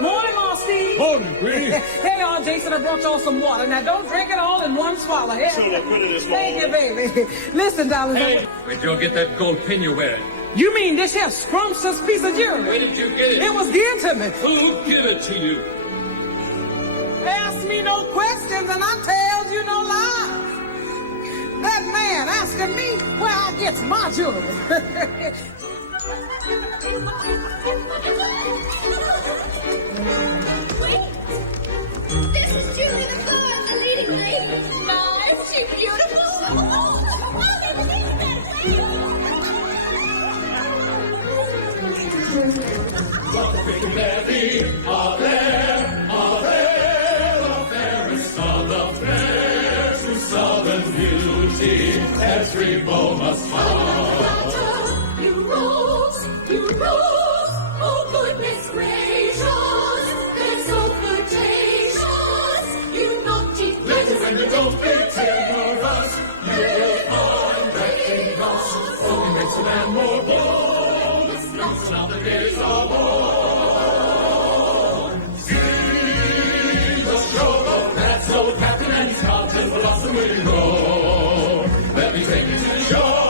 Morning, Steve. Morning, Queenie. Hey, Jason, I brought y'all some water. Now, don't drink it all in one swallow. Here. Sure, look good at this Thank you, baby. Listen, darling. Hey, where'd you get that gold pin you're wearing? You mean this here scrumptious piece of jewelry? Where did you get it? It was given to me. Who gave it to you? Ask me no questions and I tell you no lies. That man asking me where I get my jewelry. Wait! This is Julie the Third, the leading lady. No, isn't she beautiful? Are there the fairest of the fair to southern beauty, every beau must have. You rose, oh goodness gracious, they're so flirtatious, you naughty Ladies, and you don't be timorous, you will find that in us only makes a man more bold. Now the days are born. See the stroke of that old captain and his captain blossoming roar. Let me take you to the shore.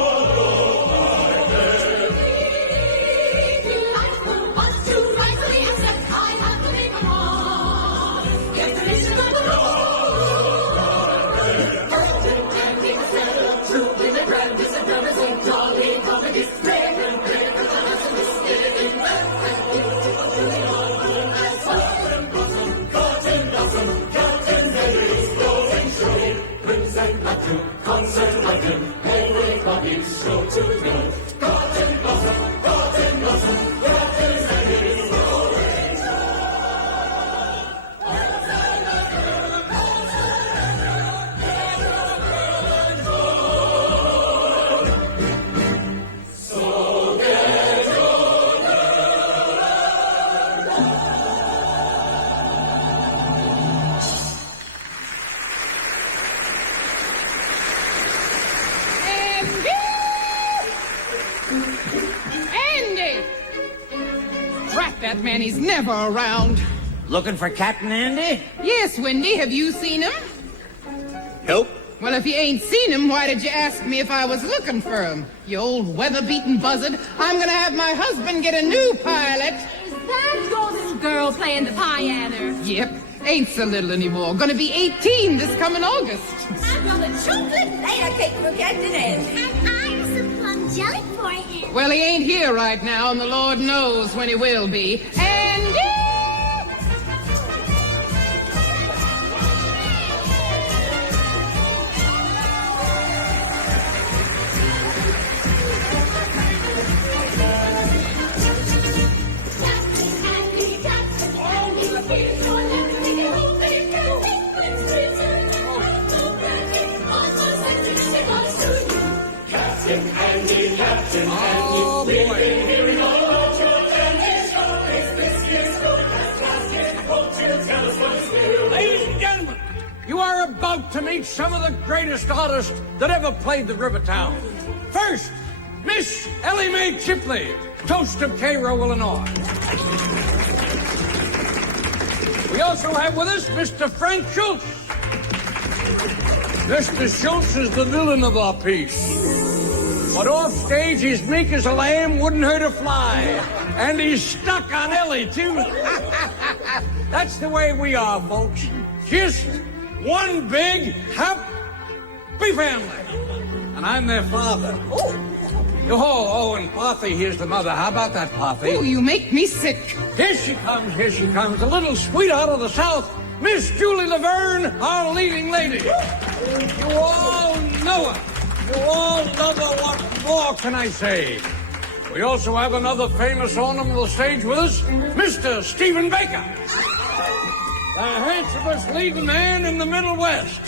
Concert item, everybody's sure to know. Garden blossom, Captain and his rolling So get your That man, he's never around. Looking for Captain Andy? Yes, Wendy, have you seen him? Nope. Well, if you ain't seen him, why did you ask me if I was looking for him? You old weather-beaten buzzard. I'm gonna have my husband get a new pilot. Is that your little girl playing the piano? Yep, ain't so little anymore. Gonna be 18 this coming August. I've got a chocolate layer cake for Captain Andy. And I'm some plum jelly for him. Well, he ain't here right now, and the Lord knows when he will be. Andy! Oh, boy. Ladies and gentlemen, you are about to meet some of the greatest artists that ever played the Rivertown. First, Miss Ellie Mae Chipley, toast of Cairo, Illinois. We also have with us Mr. Frank Schultz. Mr. Schultz is the villain of our piece. But off stage, he's meek as a lamb, wouldn't hurt a fly. And he's stuck on Ellie, too. That's the way we are, folks. Just one big, happy family. And I'm their father. Oh, and Pothy, here's the mother. How about that, Pothy? Oh, you make me sick. Here she comes. A little sweetheart of the South, Miss Julie Laverne, our leading lady. You all know her. You all love her. What more can I say? We also have another famous ornament of the stage with us, Mr. Stephen Baker. The handsomest leading man in the Middle West.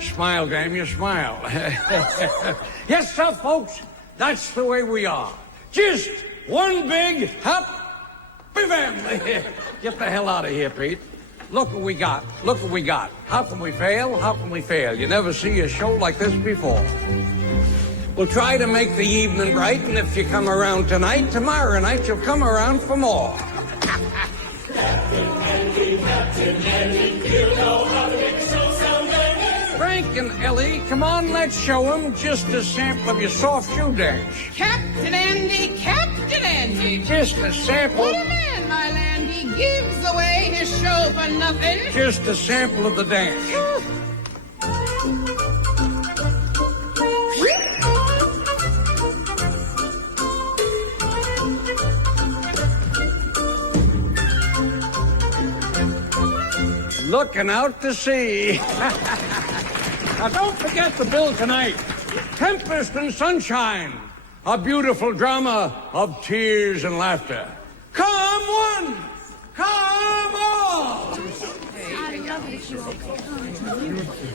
Smile, damn you, smile. Yes, sir, folks, that's the way we are. Just one big, happy family. Get the hell out of here, Pete. Look what we got. Look what we got. How can we fail? How can we fail? You never see a show like this before. We'll try to make the evening bright, and if you come around tonight, tomorrow night you'll come around for more. Captain Andy, you know how to make a show sound good. Frank and Ellie, come on, let's show them just a sample of your soft shoe dance. Captain Andy, Captain Andy. Just a sample. What a man, my land. He gives away his show for nothing. Just a sample of the dance. Looking out to sea. Now, don't forget the bill tonight. Tempest and sunshine. A beautiful drama of tears and laughter. Come one, come all.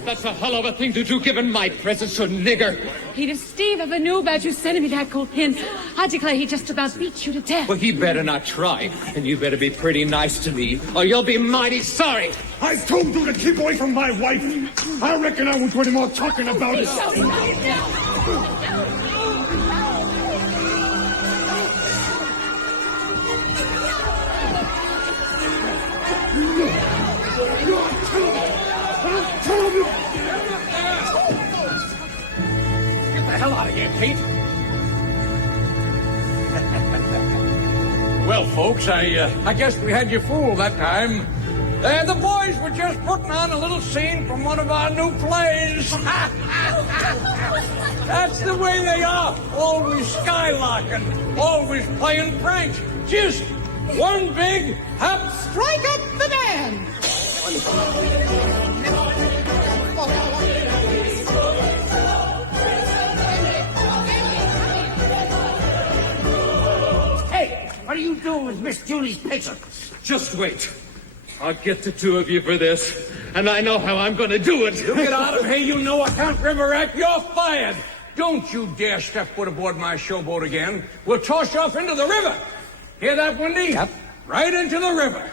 That's a hell of a thing to do, given my presence, you nigger. He'd have Steve ever knew about you sending me that gold pin. I declare he just about beat you to death. Well, he better not try, and you better be pretty nice to me, or you'll be mighty sorry. I told you to keep away from my wife. I reckon I won't do any more talking about it. Get the hell out of here, Pete. Well, folks, I guess we had you fooled that time. The boys were just putting on a little scene from one of our new plays. That's the way they are. Always skylarking, always playing pranks. Just one big hop. Strike up the band. Hey, what are you doing with Miss Julie's picture? Just wait. I'll get the two of you for this, and I know how I'm going to do it. You get out of here, you no account river rat. You're fired. Don't you dare step foot aboard my showboat again. We'll toss you off into the river. Hear that, Wendy? Yep. Right into the river.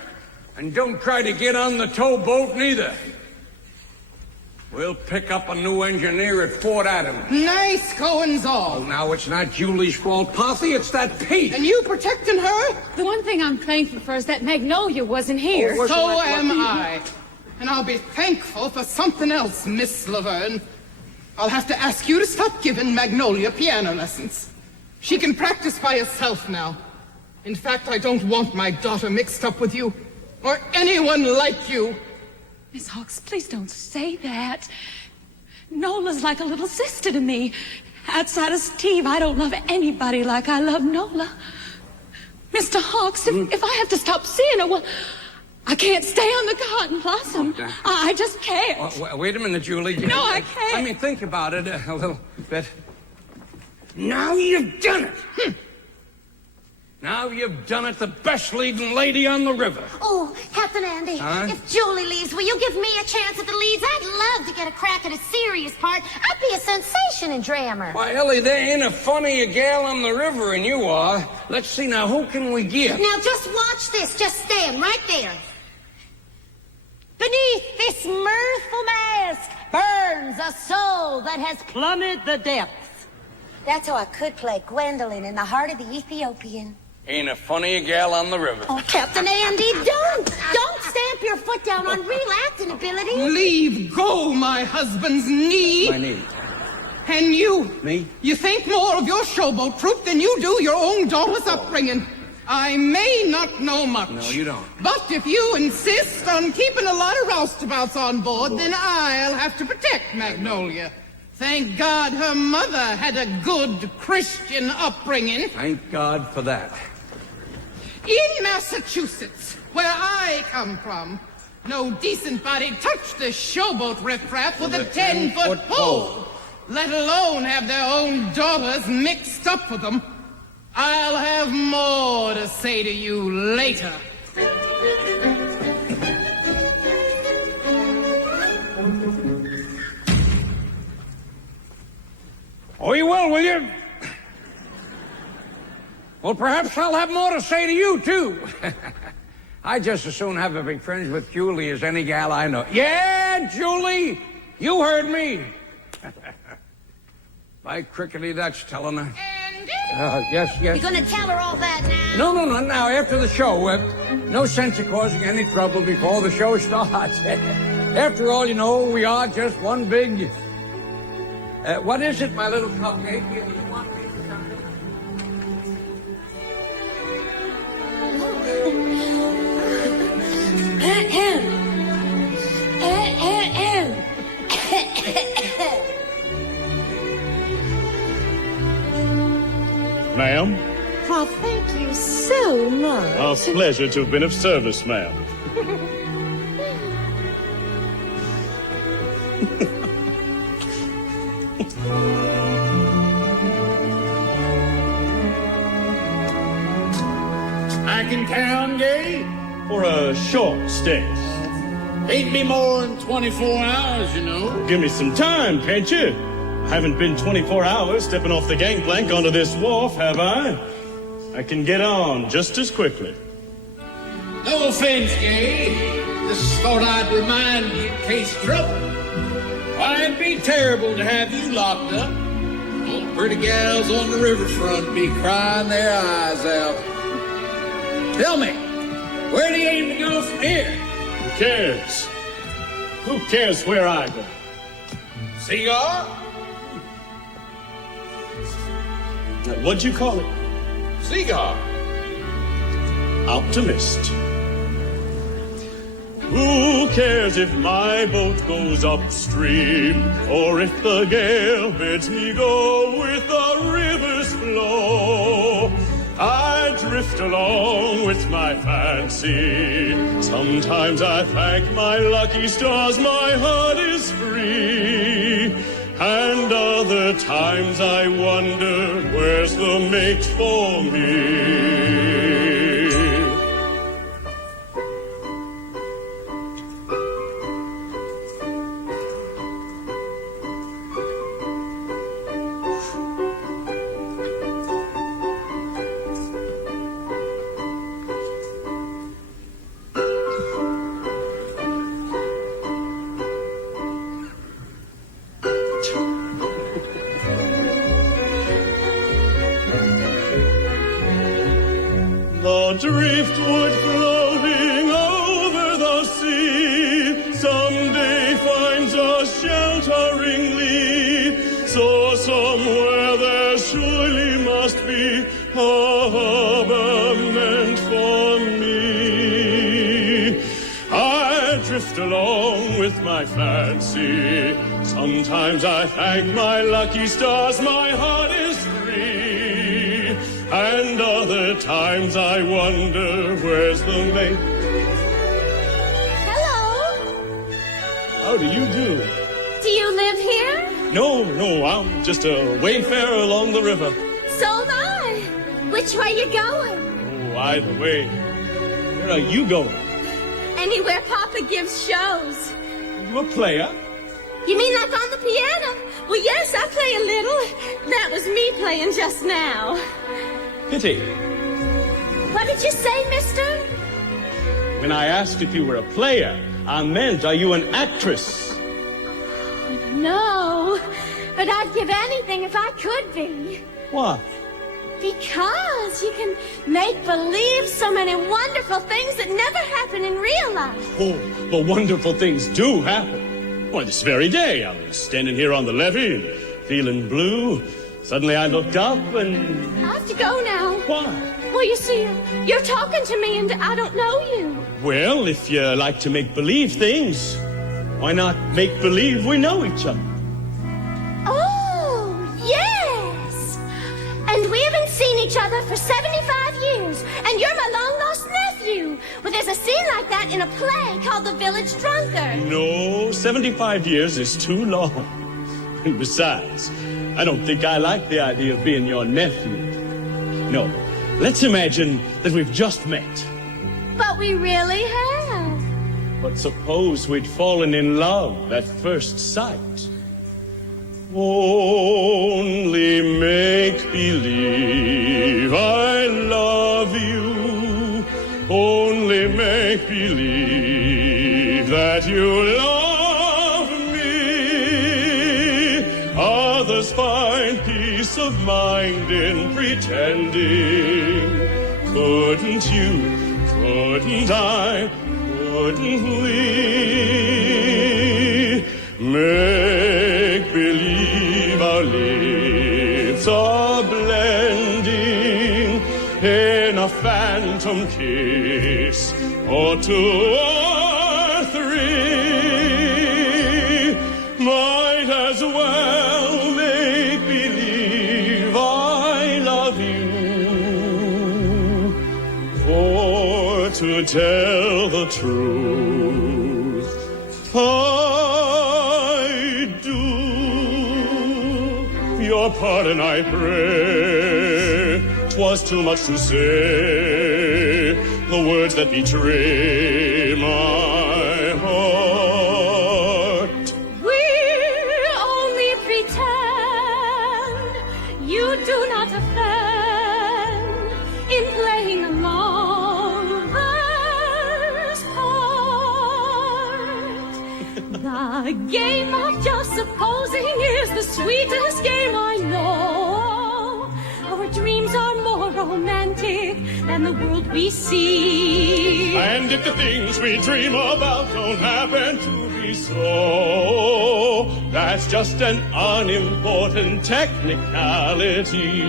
And don't try to get on the towboat neither. We'll pick up a new engineer at Fort Adams. Nice goings all. Oh, now it's not Julie's fault, Pothy. It's that Pete. And you protecting her? The one thing I'm thankful for is that Magnolia wasn't here. Oh, wasn't So that am lucky? I. And I'll be thankful for something else, Miss Laverne. I'll have to ask you to stop giving Magnolia piano lessons. She can practice by herself now. In fact, I don't want my daughter mixed up with you, or anyone like you. Miss Hawks, please don't say that. Nola's like a little sister to me. Outside of Steve, I don't love anybody like I love Nola. Mr. Hawks, if I have to stop seeing her, well, I can't stay on the Garden Blossom. I just can't. Wait a minute, Julie. No, I can't. I mean, think about it a little bit. Now you've done it. Now you've done it, the best leading lady on the river. Oh, Captain Andy, if Julie leaves, will you give me a chance at the leads? I'd love to get a crack at a serious part. I'd be a sensation in Drammer. Why, Ellie, there ain't a funnier gal on the river than you are. Let's see, now, who can we get? Now, just watch this. Just stand right there. Beneath this mirthful mask burns a soul that has plummeted the depths. That's how I could play Gwendolyn in the heart of the Ethiopian. Ain't a funnier gal on the river. Oh, Captain Andy, don't stamp your foot down on real acting ability. Leave go my husband's knee. My knee. And you. Me? You think more of your showboat troupe than you do your own daughter's upbringing. I may not know much. No, you don't. But if you insist on keeping a lot of roustabouts on board, then I'll have to protect Magnolia. Thank God her mother had a good Christian upbringing. Thank God for that. In Massachusetts, where I come from, no decent body touched the showboat riffraff with a 10-foot pole, let alone have their own daughters mixed up with them. I'll have more to say to you later. Oh, you will you? Well, perhaps I'll have more to say to you, too. I'd just as soon have to be friends with Julie as any gal I know. Yeah, Julie, you heard me. By crickety Dutch telling her. Yes. You're gonna tell her all that now? No, now, after the show. No sense of causing any trouble before the show starts. After all, you know, we are just one big... what is it, my little cupcake? You want me for something? Ma'am? Well, thank you so much. A pleasure to have been of service, ma'am. Back in town, Gay? For a short stay. Ain't be more than 24 hours, you know. Give me some time, can't you? I haven't been 24 hours stepping off the gangplank onto this wharf, have I? I can get on just as quickly. No offense, Gay. Just thought I'd remind you in case trouble. Why, it'd be terrible to have you locked up. All the pretty gals on the riverfront be crying their eyes out. Tell me, where do you aim to go from here? Who cares? Who cares where I go? Cigar? What'd you call it? Cigar. Optimist. Who cares if my boat goes upstream, or if the gale bids me go with the river's flow? I drift along with my fancy. Sometimes I thank my lucky stars my heart is free. And other times I wonder, where's the mate for me? Driftwood floating over the sea someday finds a sheltering lee. So somewhere there surely must be a harbor meant for me. I drift along with my fancy. Sometimes I thank my lucky stars my heart is free. And other times I wonder, where's the mate? Hello. How do you do? Do you live here? No, I'm just a wayfarer along the river. So am I. Which way you going? Oh, either way. Where are you going? Anywhere Papa gives shows. Are you a player? You mean like on the piano? Well, yes, I play a little. That was me playing just now. Pity. What did you say, mister? When I asked if you were a player, I meant, are you an actress? No, but I'd give anything if I could be. What? Because you can make believe so many wonderful things that never happen in real life. Oh, the wonderful things do happen. Why, this very day, I was standing here on the levee, feeling blue. Suddenly I looked up and... I have to go now. Why? Well, you see, you're talking to me and I don't know you. Well, if you like to make believe things, why not make believe we know each other? Oh, yes. And we haven't seen each other for 75 years. And you're my long-lost nephew. Well, there's a scene like that in a play called The Village Drunkard. No, 75 years is too long. And besides, I don't think I like the idea of being your nephew. No, let's imagine that we've just met. But we really have. But suppose we'd fallen in love at first sight. Only make believe I love you. Only make believe that you love me. Others find peace of mind in pretending. Couldn't you? Couldn't I? Couldn't we? Make believe our lips are blending in a phantom kiss, or two or three. Might as well make believe I love you. For to tell the truth, I do. Your pardon I pray. 'Twas too much to say the words that betray my heart. We'll only pretend you do not offend in playing a lover's part. The game of just supposing is the sweetest game I know. Our dreams are more romantic than the world we see. And if the things we dream about don't happen to be so, that's just an unimportant technicality.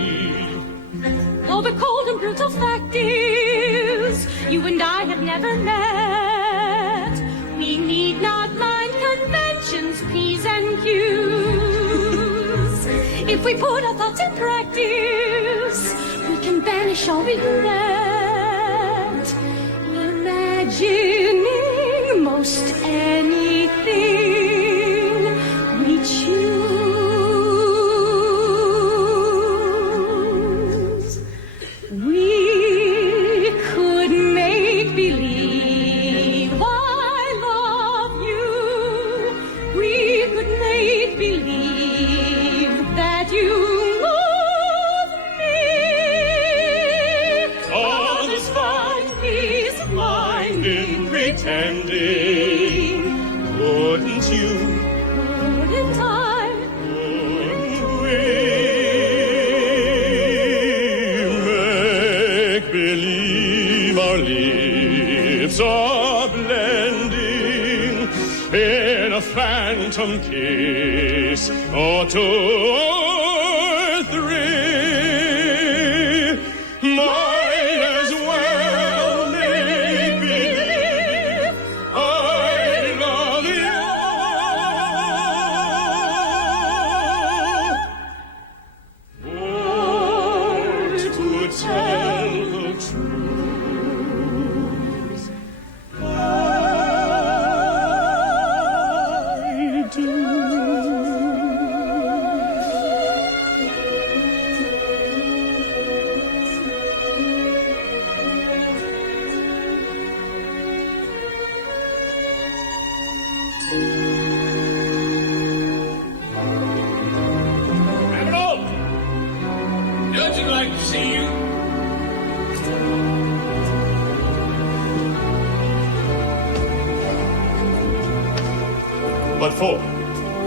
Though the cold and brutal fact is, you and I have never met. We need not mind conventions, P's and Q's. If we put our thoughts in practice, we can banish all regret. Imagining most anything we choose. We could make believe I love you. We could make believe that you love me. Others find peace of mind in pretending. Couldn't you? Couldn't I? Couldn't we? Make believe our lips are blending in a phantom kiss, or two or three. Might as well make believe I love you. Or to tell the truth, I do. Ravenal! Judge would like to see you. What for?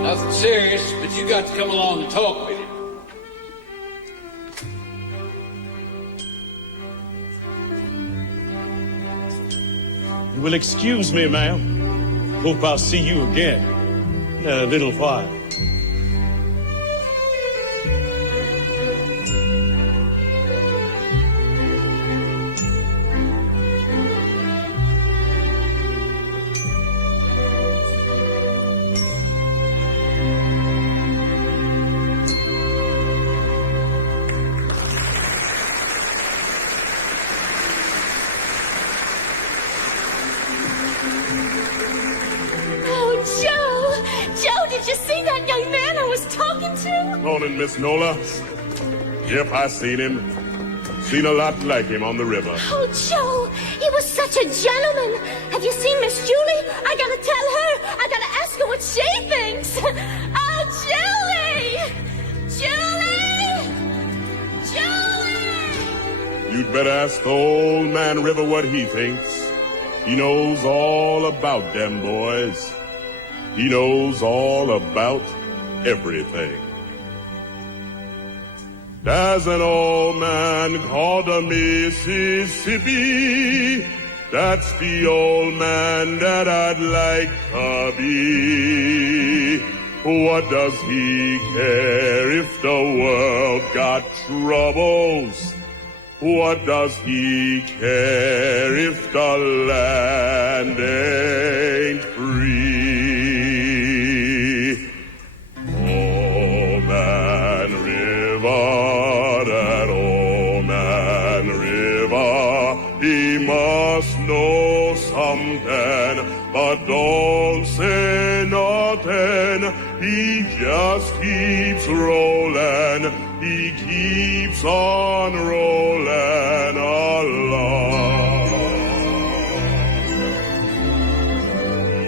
Nothing serious, but you got to come along and talk with him. You will excuse me, ma'am. Hope I'll see you again in a little while. Morning, Miss Nola. Yep, I seen him. Seen a lot like him on the river. Oh, Joe, he was such a gentleman. Have you seen Miss Julie? I gotta tell her. I gotta ask her what she thinks. Oh, Julie! Julie! You'd better ask the old man River what he thinks. He knows all about them boys. He knows all about everything. There's an old man called the Mississippi. That's the old man that I'd like to be. What does he care if the world got troubles? What does he care if the land ain't free? Old man River, that old man River, he must know something, but don't say nothing. He just keeps rolling, he keeps on rolling along.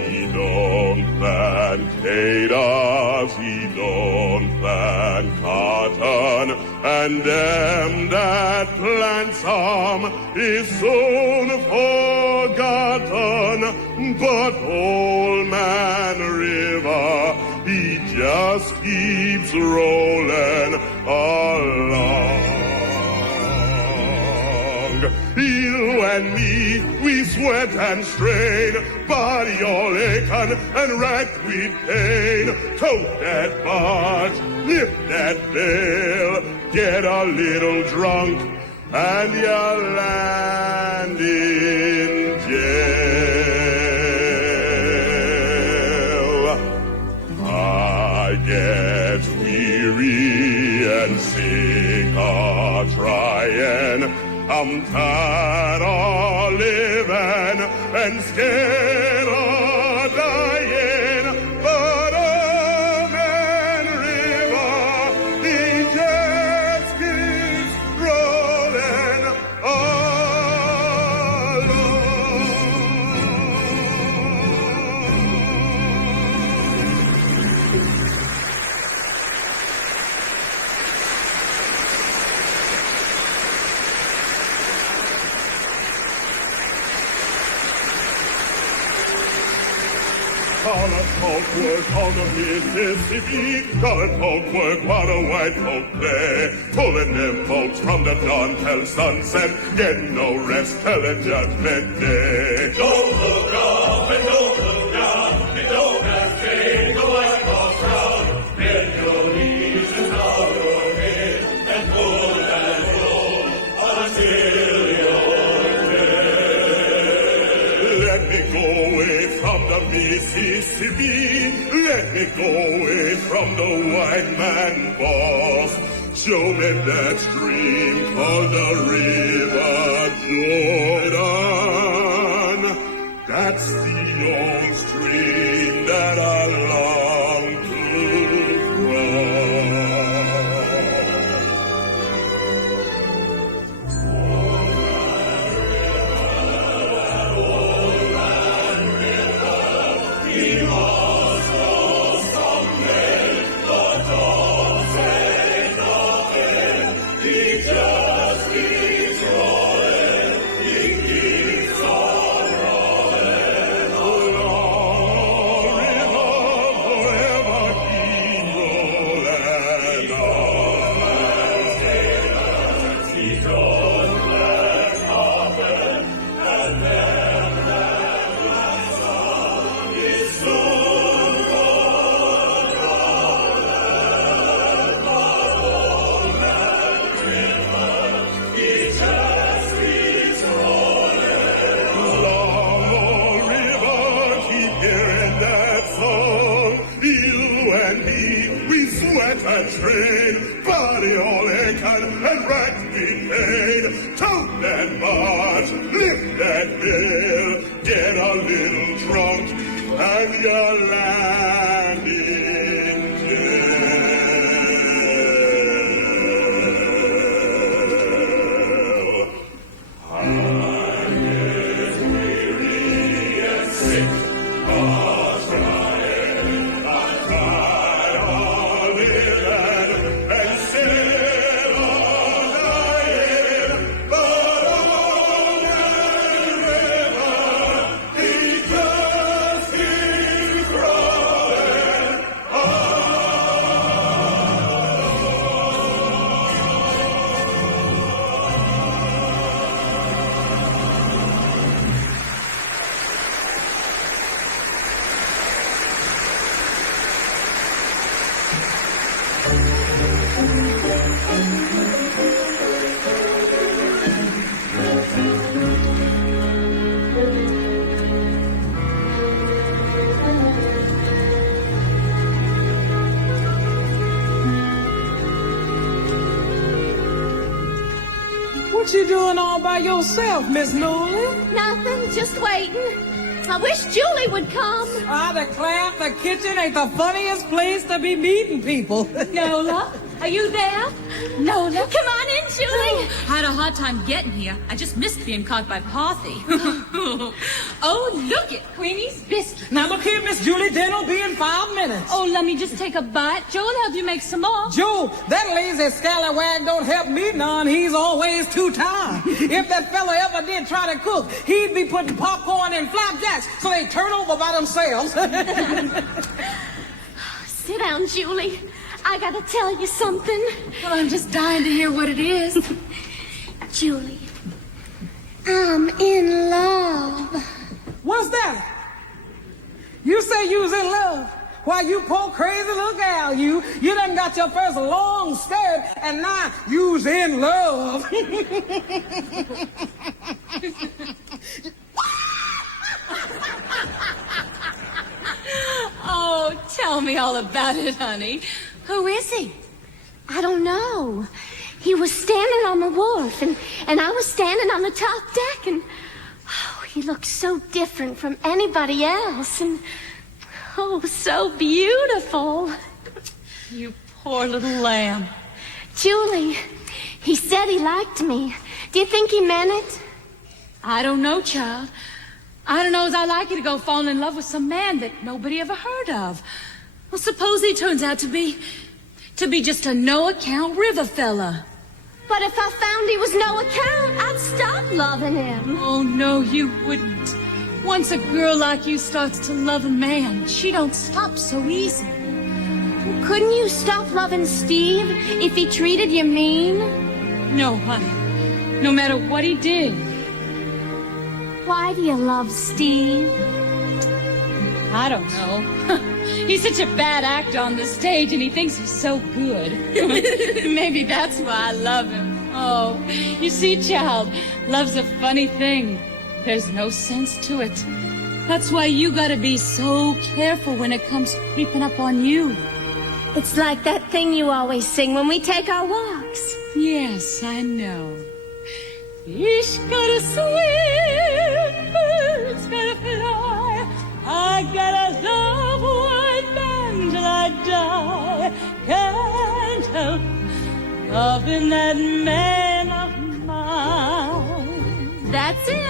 He don't plant potatoes, he don't plant cotton, and them that plant some is soon forgotten. But old man River, he just keeps rolling along. You and me, we sweat and strain, body all aching and racked with pain. Tote that barge, lift that bale, get a little drunk, and you'll land in jail. I get weary and sick of trying. I'm tired of living and scared of dying. But old man River, he just keeps rolling Colored folk work on the Mississippi, colored folk work while the white folk play, pulling them folks from the dawn till sunset, getting no rest till the judgment day. Don't look up and don't look down, and don't hesitate, the white folks round. Bend your knees and bow your head, and pull and roll until you're dead. Let me go away from the Mississippi, let me go away from the white man boss. Show me that stream called the River Jordan. That's the old stream that I long to He just keeps rolling, he and strain, body all aching and racked with pain. Tote that march, lift that bill, get a little drunk, and you're landing jail. I is weary and sick of trying. I cried all in and said all dying, but all that river, he just keeps rolling on. What you doing all by yourself, Miss Nolan? Nothing, just waiting. I wish Julie would come. I declare the kitchen ain't the funniest place to be meeting people. Nola, are you there? Nola, come on in, Julie. I had a hard time getting here. I just missed being caught by Parthy. Oh, look at Queenie's biscuit. Now look here, Miss Julie, dinner'll be in 5 minutes. Oh, let me just take a bite. Joe will help you make some more. Joe, that lazy scallywag don't help me none. He's always too tired. If that fella ever did try to cook, he'd be putting popcorn in flapjacks so they turn over by themselves. Sit down, Julie. I gotta tell you something. Well, I'm just dying to hear what it is. Julie, I'm in love. What's that? You say you was in love? Why, you poor crazy little gal, you done got your first long skirt and now you's in love. Oh, tell me all about it, honey. Who is he? I don't know. He was standing on the wharf, and I was standing on the top deck, and he looked so different from anybody else, and so beautiful. You poor little lamb. Julie, he said he liked me. Do you think he meant it? I don't know, child. I don't know as I like you to go falling in love with some man that nobody ever heard of. Well, suppose he turns out to be just a no-account river fella. But if I found he was no account, I'd stop loving him. Oh, no, you wouldn't. Once a girl like you starts to love a man, she don't stop so easy. Couldn't you stop loving Steve if he treated you mean? No, honey. No matter what he did. Why do you love Steve? I don't know. He's such a bad actor on the stage, and he thinks he's so good. Maybe that's why I love him. Oh, you see, child, love's a funny thing. There's no sense to it. That's why you gotta be so careful when it comes creeping up on you. It's like that thing you always sing when we take our walks. Yes, I know. Fish gotta swim, birds gotta fly. I gotta love one man till I die. Can't help loving that man of mine. That's it.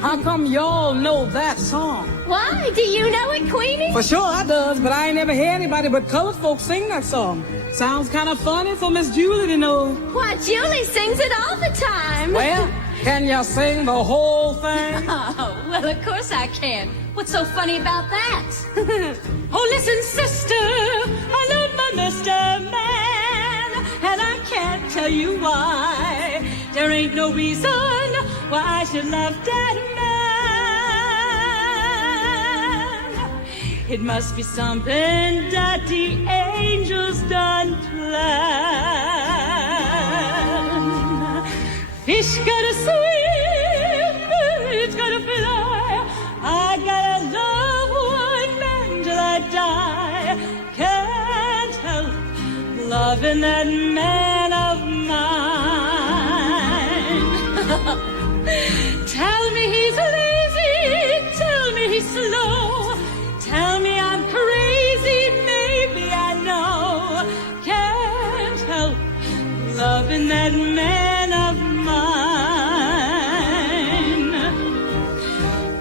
How come y'all know that song? Why? Do you know it, Queenie? For sure I does, but I ain't never heard anybody but colored folks sing that song. Sounds kind of funny for Miss Julie to know. Why, Julie sings it all the time. Well, can you sing the whole thing? Oh, well, of course I can. What's so funny about that? Oh, listen, sister, I love my Mr. Man, and I can't tell you why. There ain't no reason why I should love that man. It must be something that the angels done plan. Fish gotta swim, birds gotta fly. I gotta love one man till I die. Can't help loving that man of mine. Tell me he's lazy, tell me he's slow, tell me I'm crazy, maybe I know. Can't help loving that man of mine.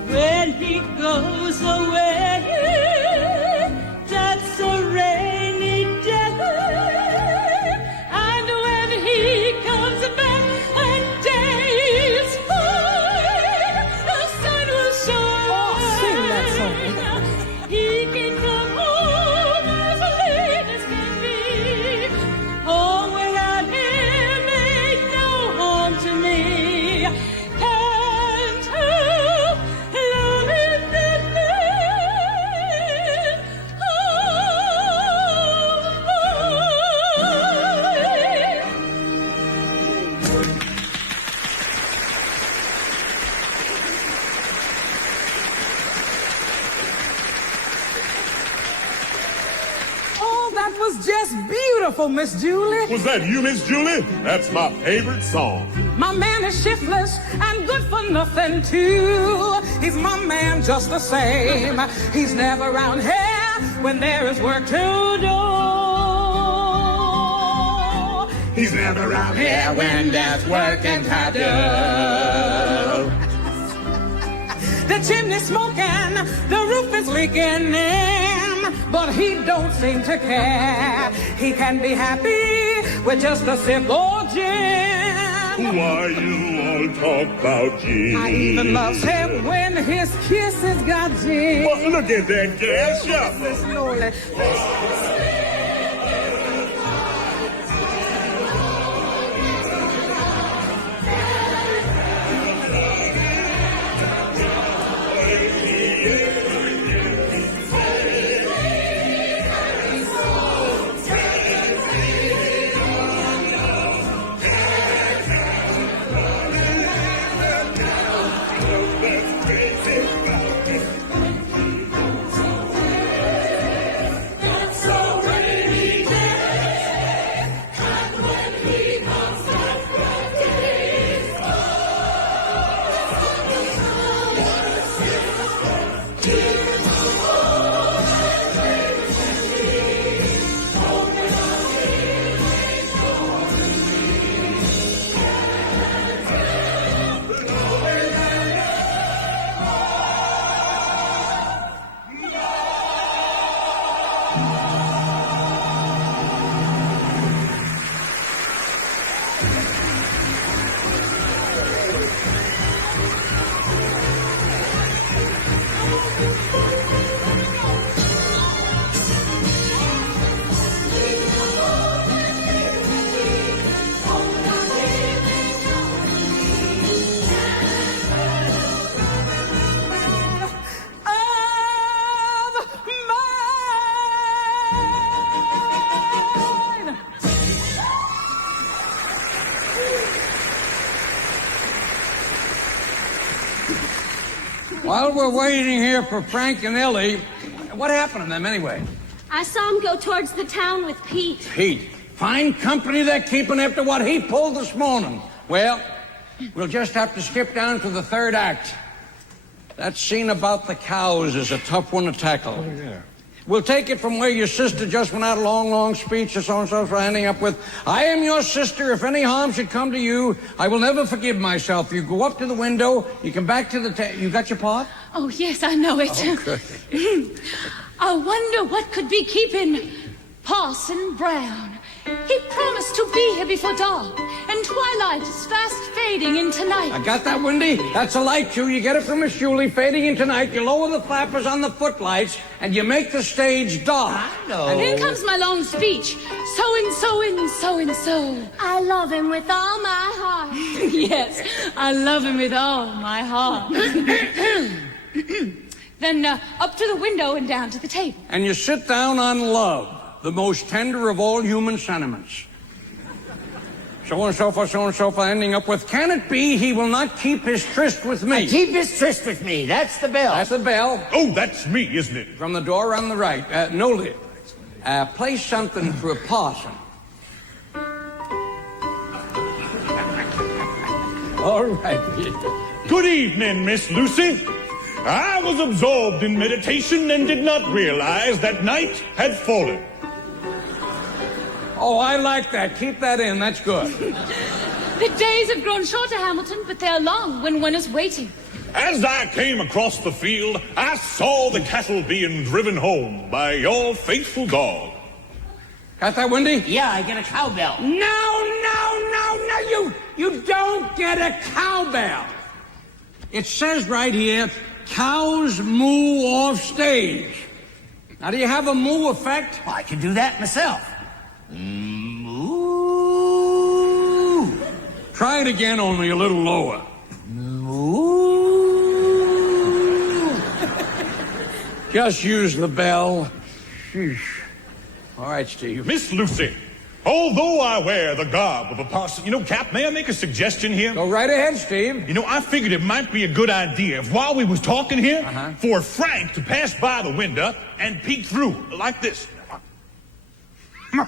When he goes away, that's a rainy day. And when he comes back, when day is fine, the sun will shine. Oh, sing that song. He can come home as late as can be. Home without him ain't no home to me. Can't help loving that man Oh, that was just beautiful, Miss Julie. Was that you, Miss Julie? That's my favorite song. My man is shiftless and good for nothing, too. He's my man just the same. He's never around here when there is work to do. He's never around here when there's working to do. The chimney's smoking, the roof is leaking in, but he don't seem to care. He can be happy with just a sip of gin. Why you all talk about G? I even loves him when his kisses got gin. Well, look at that gal shuffle. Slowly. While we're waiting here for Frank and Ellie, what happened to them anyway? I saw him go towards the town with Pete. Pete. Fine company they're keeping after what he pulled this morning. Well, we'll just have to skip down to the third act. That scene about the cows is a tough one to tackle. Oh, yeah. We'll take it from where your sister just went out a long speech or so-and-so for ending up with, I am your sister. If any harm should come to you, I will never forgive myself. You go up to the window, you come back to the you got your part? Oh, yes, I know it. Oh, good. I wonder what could be keeping Parson Brown. He promised to be here before dark, and twilight is fast fading into night. I got that, Wendy? That's a light cue. You get it from Miss Julie, fading into night. You lower the flappers on the footlights, and you make the stage dark. I know. And then comes my long speech. So-and-so and so-and-so. I love him with all my heart. Yes, I love him with all my heart. Then up to the window and down to the table. And you sit down on love, the most tender of all human sentiments. So-and-so for so-and-so for ending up with, can it be he will not keep his tryst with me? Keep his tryst with me. That's the bell. That's the bell. Oh, that's me, isn't it? From the door on the right. No lid. Play something for a parson. All right. Good evening, Miss Lucy. I was absorbed in meditation and did not realize that night had fallen. Oh, I like that. Keep that in. That's good. The days have grown shorter, Hamilton, but they're long when one is waiting. As I came across the field, I saw the cattle being driven home by your faithful dog. Got that, Wendy? Yeah, I get a cowbell. No, you don't get a cowbell. It says right here, cows moo off stage. Now, do you have a moo effect? Well, I can do that myself. Moo. Try it again, only a little lower. Moo. Just use the bell. Sheesh. All right, Steve. Miss Lucy, although I wear the garb of a parson... Cap, may I make a suggestion here? Go right ahead, Steve. I figured it might be a good idea if while we was talking here, for Frank to pass by the window and peek through, like this. Hey,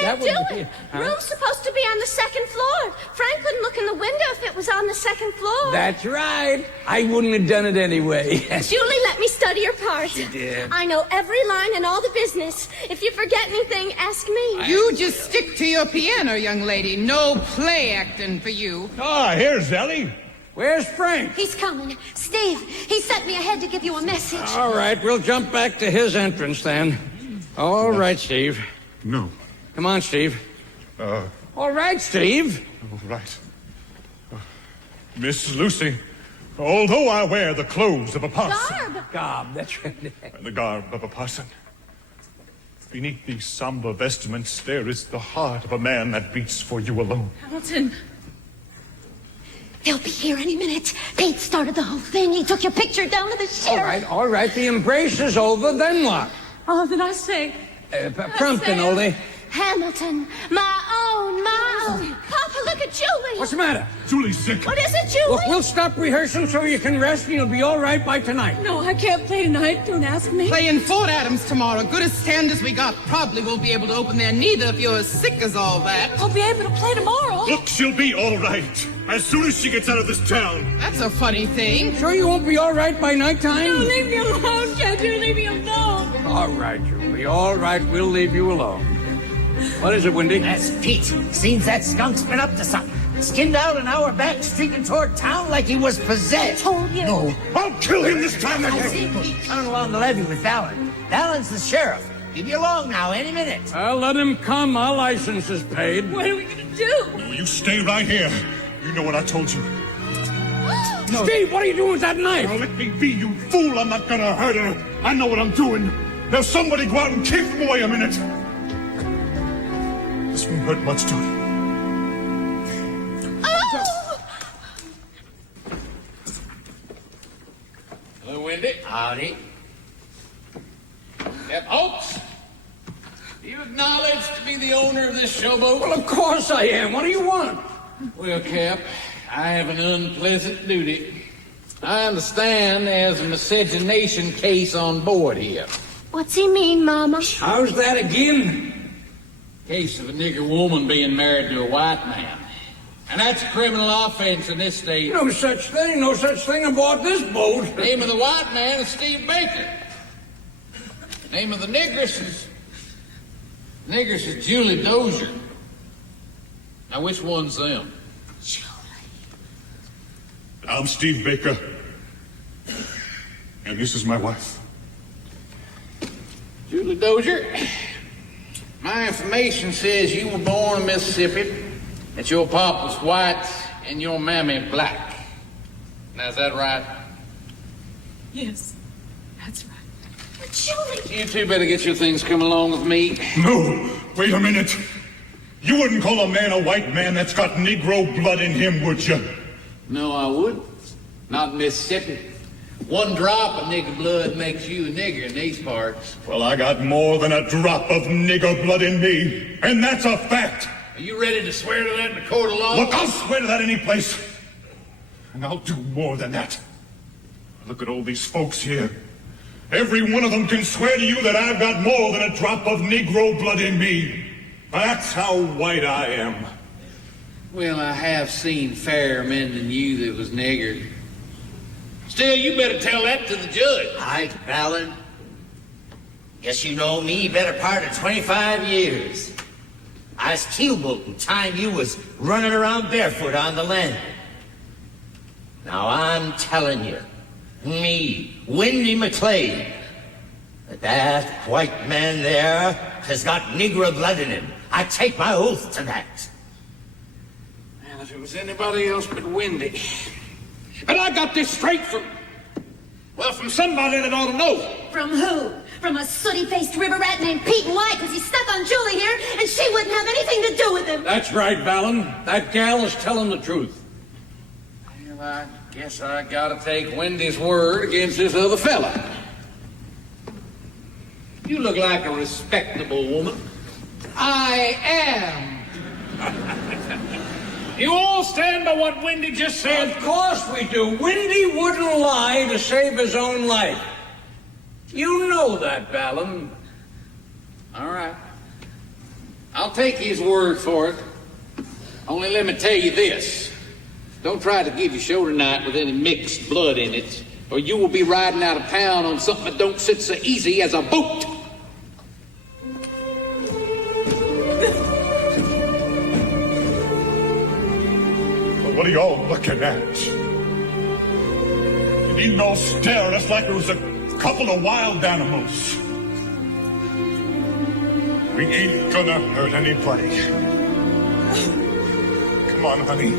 that Do it. Room's supposed to be on the second floor. Frank wouldn't look in the window if it was on the second floor. That's right. I wouldn't have done it anyway. Julie let me study your part. She did. I know every line and all the business. If you forget anything, ask me. You just stick to your piano, young lady. No play acting for you. Ah, here's Ellie. Where's Frank? He's coming. Steve, he sent me ahead to give you a message. All right, we'll jump back to his entrance then. All right, Steve. No. Come on, Steve. All right, Steve. All right. Miss Lucy, although I wear the clothes of a parson... Garb, that's right. The garb of a parson. Beneath these somber vestments, there is the heart of a man that beats for you alone. Hamilton. They'll be here any minute. Pete started the whole thing. He took your picture down to the sheriff. All right. The embrace is over. Then what? Oh, then I say... Prompting, Oldie. Hamilton, my own. Papa, look at Julie. What's the matter? Julie's sick. What is it, Julie? Look, we'll stop rehearsing so you can rest and you'll be all right by tonight. No, I can't play tonight. Don't ask me. Playing Fort Adams tomorrow. Good as stand as we got. Probably won't be able to open there neither if you're as sick as all that. I'll be able to play tomorrow. Look, she'll be all right as soon as she gets out of this town. That's a funny thing. Sure you won't be all right by nighttime? No, leave me alone, can't you? Leave me alone. All right, Julie. All right, we'll leave you alone. What is it, Wendy? That's Pete. Seems that skunk's been up to something. Skinned out an hour back, streaking toward town like he was possessed. Told you. No. I'll kill him this time. I see Pete coming along the levee with Dallin. Dallin's the sheriff. He'll be along now any minute. I'll let him come. Our license is paid. What are we going to do? You stay right here. You know what I told you. No. Steve, what are you doing with that knife? Now let me be, you fool. I'm not gonna hurt her. I know what I'm doing. Now somebody go out and keep him away a minute. This won't hurt much to him. Oh! Hello, Wendy. Howdy. Folks, do you acknowledge to be the owner of this showboat? Well, of course I am. What do you want? Well, Cap, I have an unpleasant duty. I understand there's a miscegenation case on board here. What's he mean, Mama? How's that again? Case of a nigger woman being married to a white man. And that's a criminal offense in this state. No such thing aboard this boat. Name of the white man is Steve Baker. Name of the negress is Julie Dozier. Now, which one's them? I'm Steve Baker. And this is my wife. Julie Dozier, my information says you were born in Mississippi, that your pop was white and your mammy black. Now, is that right? Yes, that's right. But Julie... You two better get your things coming along with me. No, wait a minute. You wouldn't call a man a white man that's got Negro blood in him, would you? No, I wouldn't. Not in Mississippi. One drop of nigger blood makes you a nigger in these parts. Well, I got more than a drop of nigger blood in me, and that's a fact. Are you ready to swear to that in the court of law? Look, I'll swear to that any place. And I'll do more than that. Look at all these folks here. Every one of them can swear to you that I've got more than a drop of Negro blood in me. That's how white I am. Well, I have seen fairer men than you that was niggered. Still, you better tell that to the judge. Hi, Fallon. Guess you know me better part of 25 years. I was keelboating time you was running around barefoot on the land. Now I'm telling you, me, Windy McLean, that white man there has got Negro blood in him. I take my oath to that. Well, if it was anybody else but Windy. But I got this straight from somebody that ought to know. From who? From a sooty-faced river rat named Pete White, because he's stuck on Julie here, and she wouldn't have anything to do with him. That's right, Valen. That gal is telling the truth. Well, I guess I gotta take Wendy's word against this other fella. You look like a respectable woman. I am. You all stand by what Wendy just said? Of course we do. Windy wouldn't lie to save his own life. You know that, Valen. All right. I'll take his word for it. Only let me tell you this. Don't try to give your show tonight with any mixed blood in it, or you will be riding out of town on something that don't sit so easy as a boat. What are y'all looking at? You need no stare at us like it was a couple of wild animals. We ain't gonna hurt anybody. Come on, honey.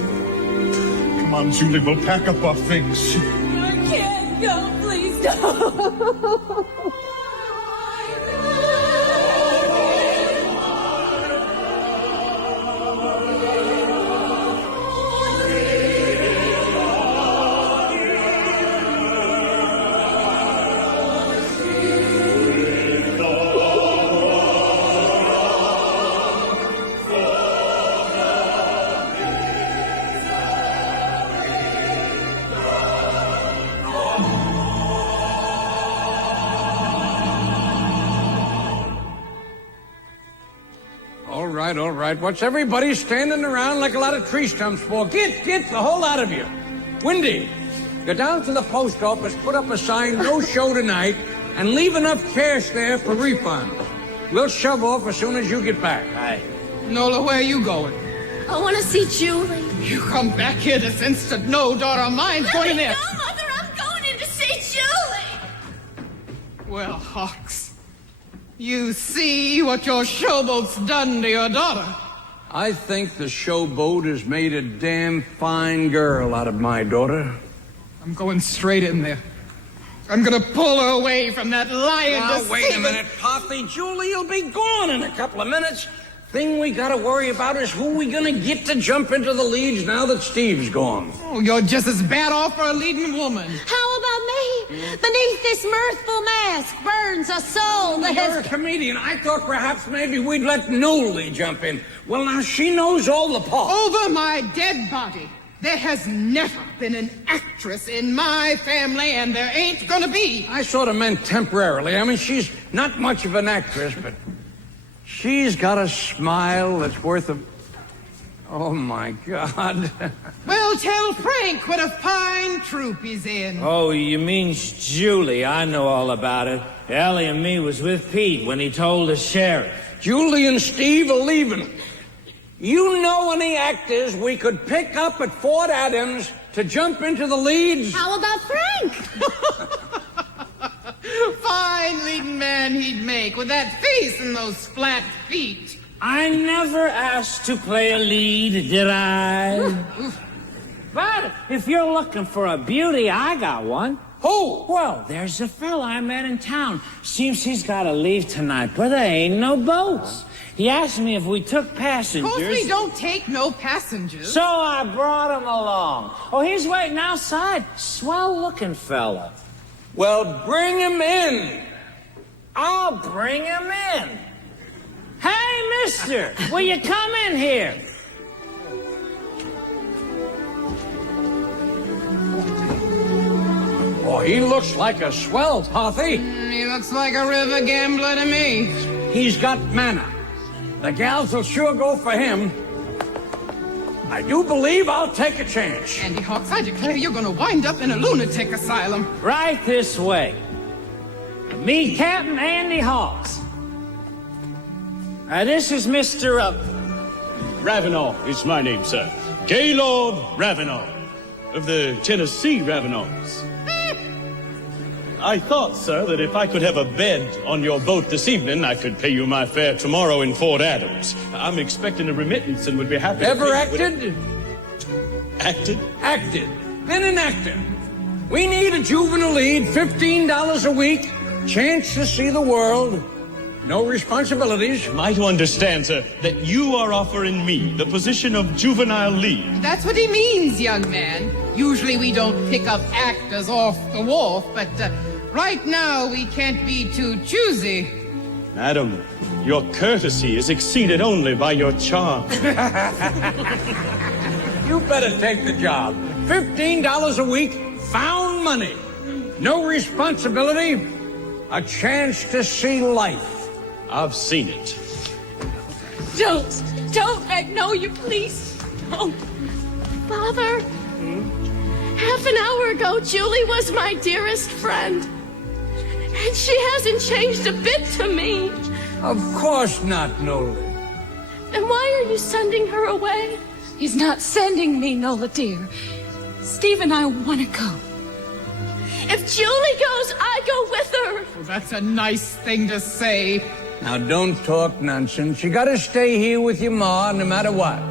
Come on, Julie, we'll pack up our things. I can't go, please don't. All right. What's everybody standing around like a lot of tree stumps for? Get the whole lot of you. Windy, go down to the post office, put up a sign, no show tonight, and leave enough cash there for refund. We'll shove off as soon as you get back. Aye. Nola, where are you going? I want to see Julie. You come back here to sense that no daughter of mine's going in there. No, Mother, I'm going in to see Julie. Well, Hawks, you see what your showboat's done to your daughter. I think the showboat has made a damn fine girl out of my daughter. I'm going straight in there. I'm gonna pull her away from that lying Now, wait a deceiver. minute, Poppy. Julie'll be gone in a couple of minutes. Thing we gotta worry about is who we gonna get to jump into the leads now that Steve's gone. Oh, you're just as bad off for a leading woman. How about me? Beneath this mirthful mask burns a soul that You're a has... comedian. I thought perhaps maybe we'd let Noli jump in. Well, now she knows all the parts. Over my dead body. There has never been an actress in my family, and there ain't gonna be. I sort of meant temporarily. I mean, she's not much of an actress, but she's got a smile that's worth a... Oh, my God. Well, tell Frank what a fine troupe he's in. Oh, you mean Julie? I know all about it. Ellie and me was with Pete when he told the sheriff. Julie and Steve are leaving. You know any actors we could pick up at Fort Adams to jump into the leads? How about Frank? Fine leading man he'd make with that face and those flat feet. I never asked to play a lead, did I? But if you're looking for a beauty, I got one. Who? Well, there's a fella I met in town. Seems he's got to leave tonight, but there ain't no boats. He asked me if we took passengers. Of course we don't take no passengers. So I brought him along. Oh, he's waiting outside. Swell-looking fella. Well, bring him in. I'll bring him in. Hey, mister, will you come in here? Oh, he looks like a swell, Pothy. He looks like a river gambler to me. He's got manner. The gals will sure go for him. I do believe I'll take a chance. Andy Hawks, I declare you're going to wind up in a lunatic asylum. Right this way. Me, Captain Andy Hawks. This is Mr. Ravenal is my name, sir. Gaylord Ravenal, of the Tennessee Ravenals. I thought, sir, that if I could have a bed on your boat this evening, I could pay you my fare tomorrow in Fort Adams. I'm expecting a remittance and would be happy Ever to... acted? Acted? Acted. Been an actor. We need a juvenile lead, $15 a week, chance to see the world, no responsibilities. Am I to understand, sir, that you are offering me the position of juvenile lead? That's what he means, young man. Usually we don't pick up actors off the wharf, but right now we can't be too choosy. Madam, your courtesy is exceeded only by your charm. You better take the job. $15 a week, found money. No responsibility, a chance to see life. I've seen it. Don't, Magnolia, please. Don't. Father, half an hour ago, Julie was my dearest friend. And she hasn't changed a bit to me. Of course not, Nola. Then why are you sending her away? He's not sending me, Nola, dear. Steve and I want to go. If Julie goes, I go with her. Well, that's a nice thing to say. Now, don't talk nonsense. You gotta stay here with your ma no matter what.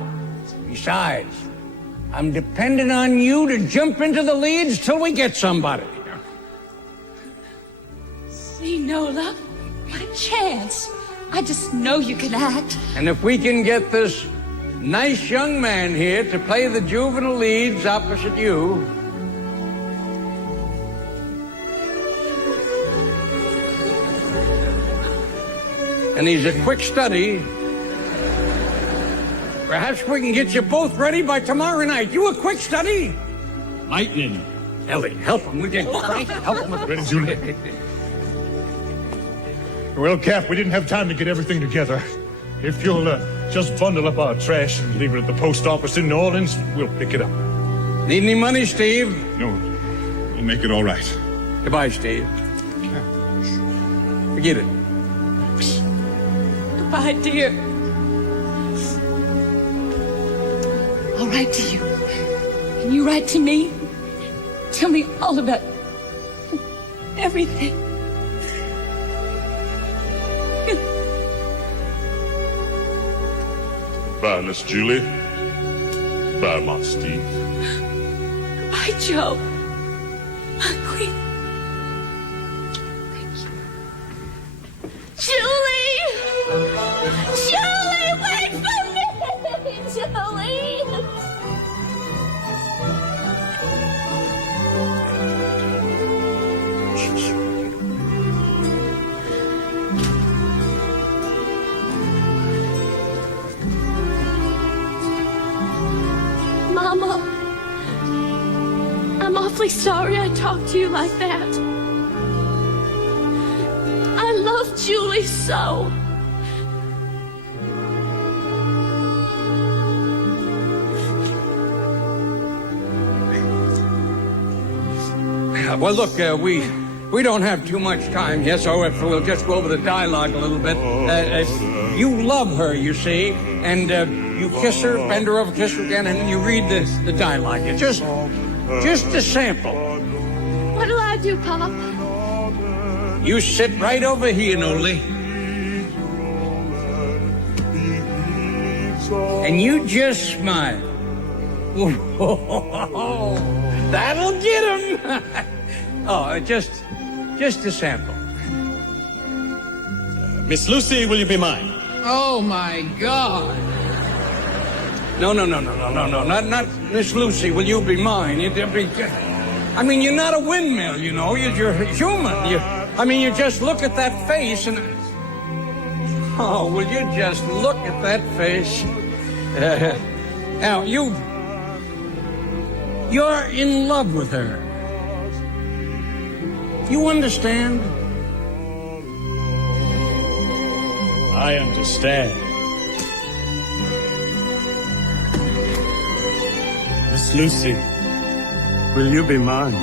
Besides, I'm depending on you to jump into the leads till we get somebody. See, Nola, what a chance. I just know you can act. And if we can get this nice young man here to play the juvenile leads opposite you... and he's a quick study, perhaps we can get you both ready by tomorrow night. You a quick study? Lightning. Ellie, help him. We can help him with Ready, Julie? Well, Cap, we didn't have time to get everything together. If you'll just bundle up our trash and leave it at the post office in New Orleans, we'll pick it up. Need any money, Steve? No, we'll make it all right. Goodbye, Steve. Forget it. Goodbye, dear. I'll write to you. Can you write to me? Tell me all about everything. Bye, Miss Julie. Bye, Mom Steve. Goodbye, Joe. Queen. Thank you. Julie! Julie, wait for me! Julie! Mama, I'm awfully sorry I talked to you like that. I love Julie so. Well, look, we don't have too much time here, so if we'll just go over the dialogue a little bit. You love her, you see, and you kiss her, bend her over, kiss her again, and you read the dialogue. It's just a sample. What'll I do, Pop? You sit right over here, Noli. And you just smile. That'll get him. Oh, just a sample. Miss Lucy, will you be mine? Oh, my God. No, not Miss Lucy, will you be mine? I mean, you're not a windmill, you know. You're human. You just look at that face and... Oh, will you just look at that face? Now, you're in love with her. You understand? I understand. Miss Lucy, will you be mine?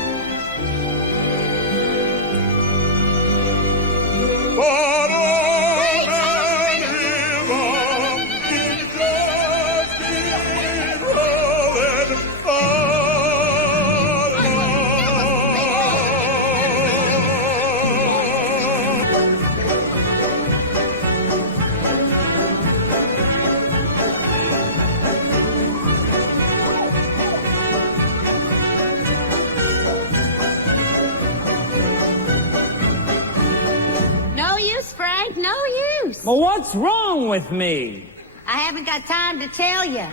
Well, what's wrong with me? I haven't got time to tell you.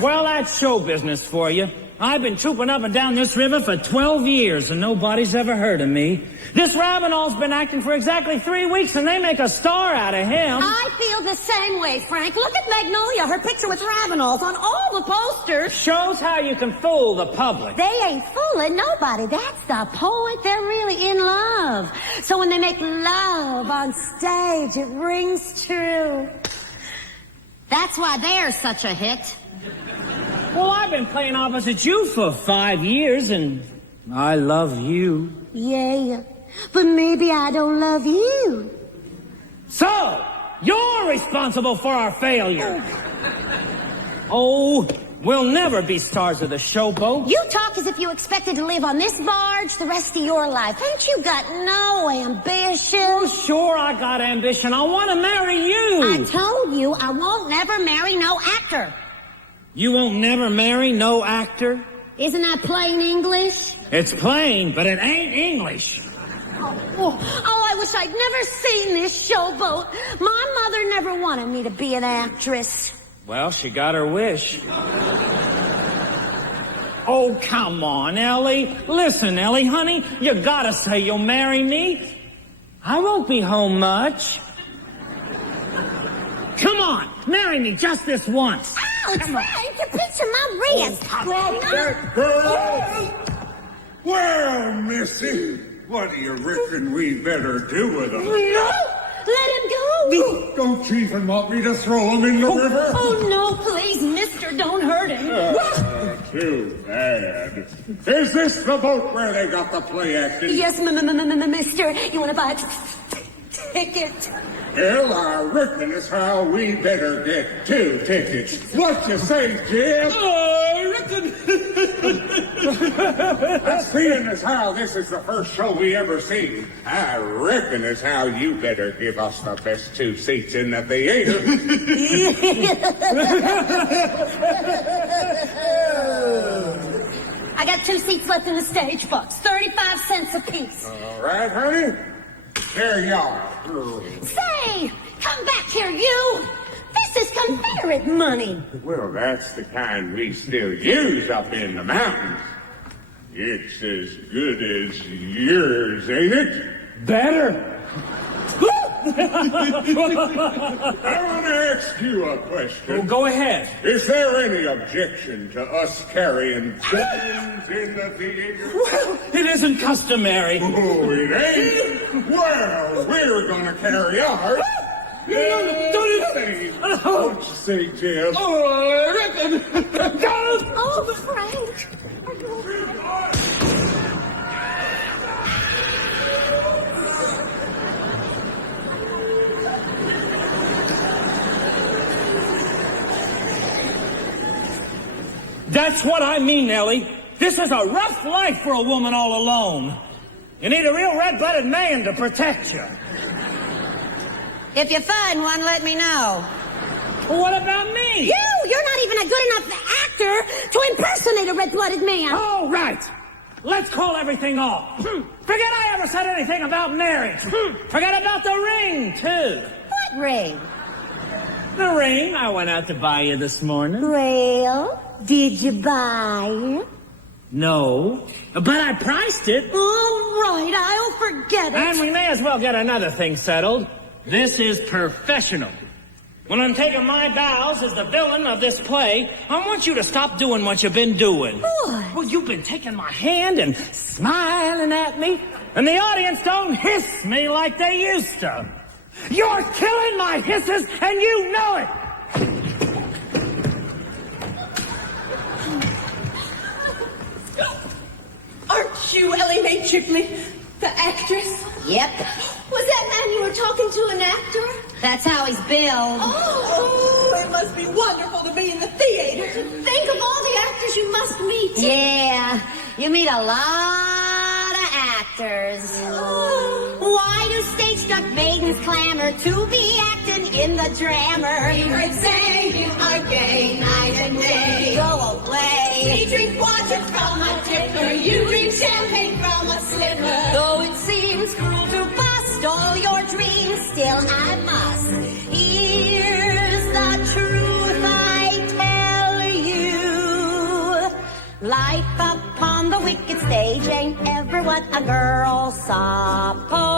Well, that's show business for you. I've been trooping up and down this river for 12 years, and nobody's ever heard of me. This Ravenal's been acting for exactly 3 weeks, and they make a star out of him. I feel the same way, Frank. Look at Magnolia, her picture with Ravenal's on all the posters. Shows how you can fool the public. They ain't fooling nobody. That's the point. They're really in love. So when they make love on stage, it rings true. That's why they're such a hit. Well, I've been playing opposite you for 5 years, and I love you. Yeah, but maybe I don't love you. So, you're responsible for our failure. Oh, we'll never be stars of the showboat. You talk as if you expected to live on this barge the rest of your life. Ain't you got no ambition? Well, sure, I got ambition. I want to marry you. I told you I won't never marry no actor. You won't never marry no actor? Isn't that plain English? It's plain, but it ain't English. Oh, I wish I'd never seen this showboat. My mother never wanted me to be an actress. Well, she got her wish. Oh, come on, Ellie. Listen, Ellie, honey, you gotta say you'll marry me. I won't be home much. Come on, marry me just this once. Ow, it's right. You picture my wrist. Drop that girl! Well, Missy, what do you reckon we better do with him? No! Let him go! Don't you even want me to throw him in the river? Oh, no, please, mister, don't hurt him. Too bad. Is this the boat where they got the play acting? Yes, mister. You want to buy a ticket? Well, I reckon it's how we better get 2 tickets. What you say, Jim? I reckon. Seeing as how this is the first show we ever seen, I reckon it's how you better give us the best 2 seats in the theater. I got 2 seats left in the stage box, 35 cents apiece. All right, honey. There you are. Say, come back here, you. This is Confederate money. Well, that's the kind we still use up in the mountains. It's as good as yours, ain't it? Better. I want to ask you a question. Well, go ahead. Is there any objection to us carrying children in the theater? Well, it isn't customary. Oh, it ain't? Well, we're going to carry ours. What you say, Jim? Oh, I reckon. Oh, Frank. That's what I mean, Ellie. This is a rough life for a woman all alone. You need a real red-blooded man to protect you. If you find one, let me know. Well, what about me? You're not even a good enough actor to impersonate a red-blooded man. All right. Let's call everything off. Forget I ever said anything about marriage. Forget about the ring, too. What ring? The ring I went out to buy you this morning. Well, did you buy it? No, but I priced it. All right, I'll forget it. And we may as well get another thing settled. This is professional. When I'm taking my bows as the villain of this play, I want you to stop doing what you've been doing. What? Well, you've been taking my hand and smiling at me, and the audience don't hiss me like they used to. You're killing my hisses, and you know it. Aren't you Ellie Mae Chipley, the actress? Yep. Was that man you were talking to an actor? That's how he's billed. Oh, it must be wonderful to be in the theater. Think of all the actors you must meet. Yeah, you meet a lot of actors. Why do stage-struck maidens clamor to be acting in the drammer? We heard say you are gay night and day. Go away. We drink water from a dipper. You drink champagne from a slipper. Though it seems cruel to bust all your dreams, still I must. Here's the truth I tell you. Life upon the wicked stage ain't ever what a girl supposes.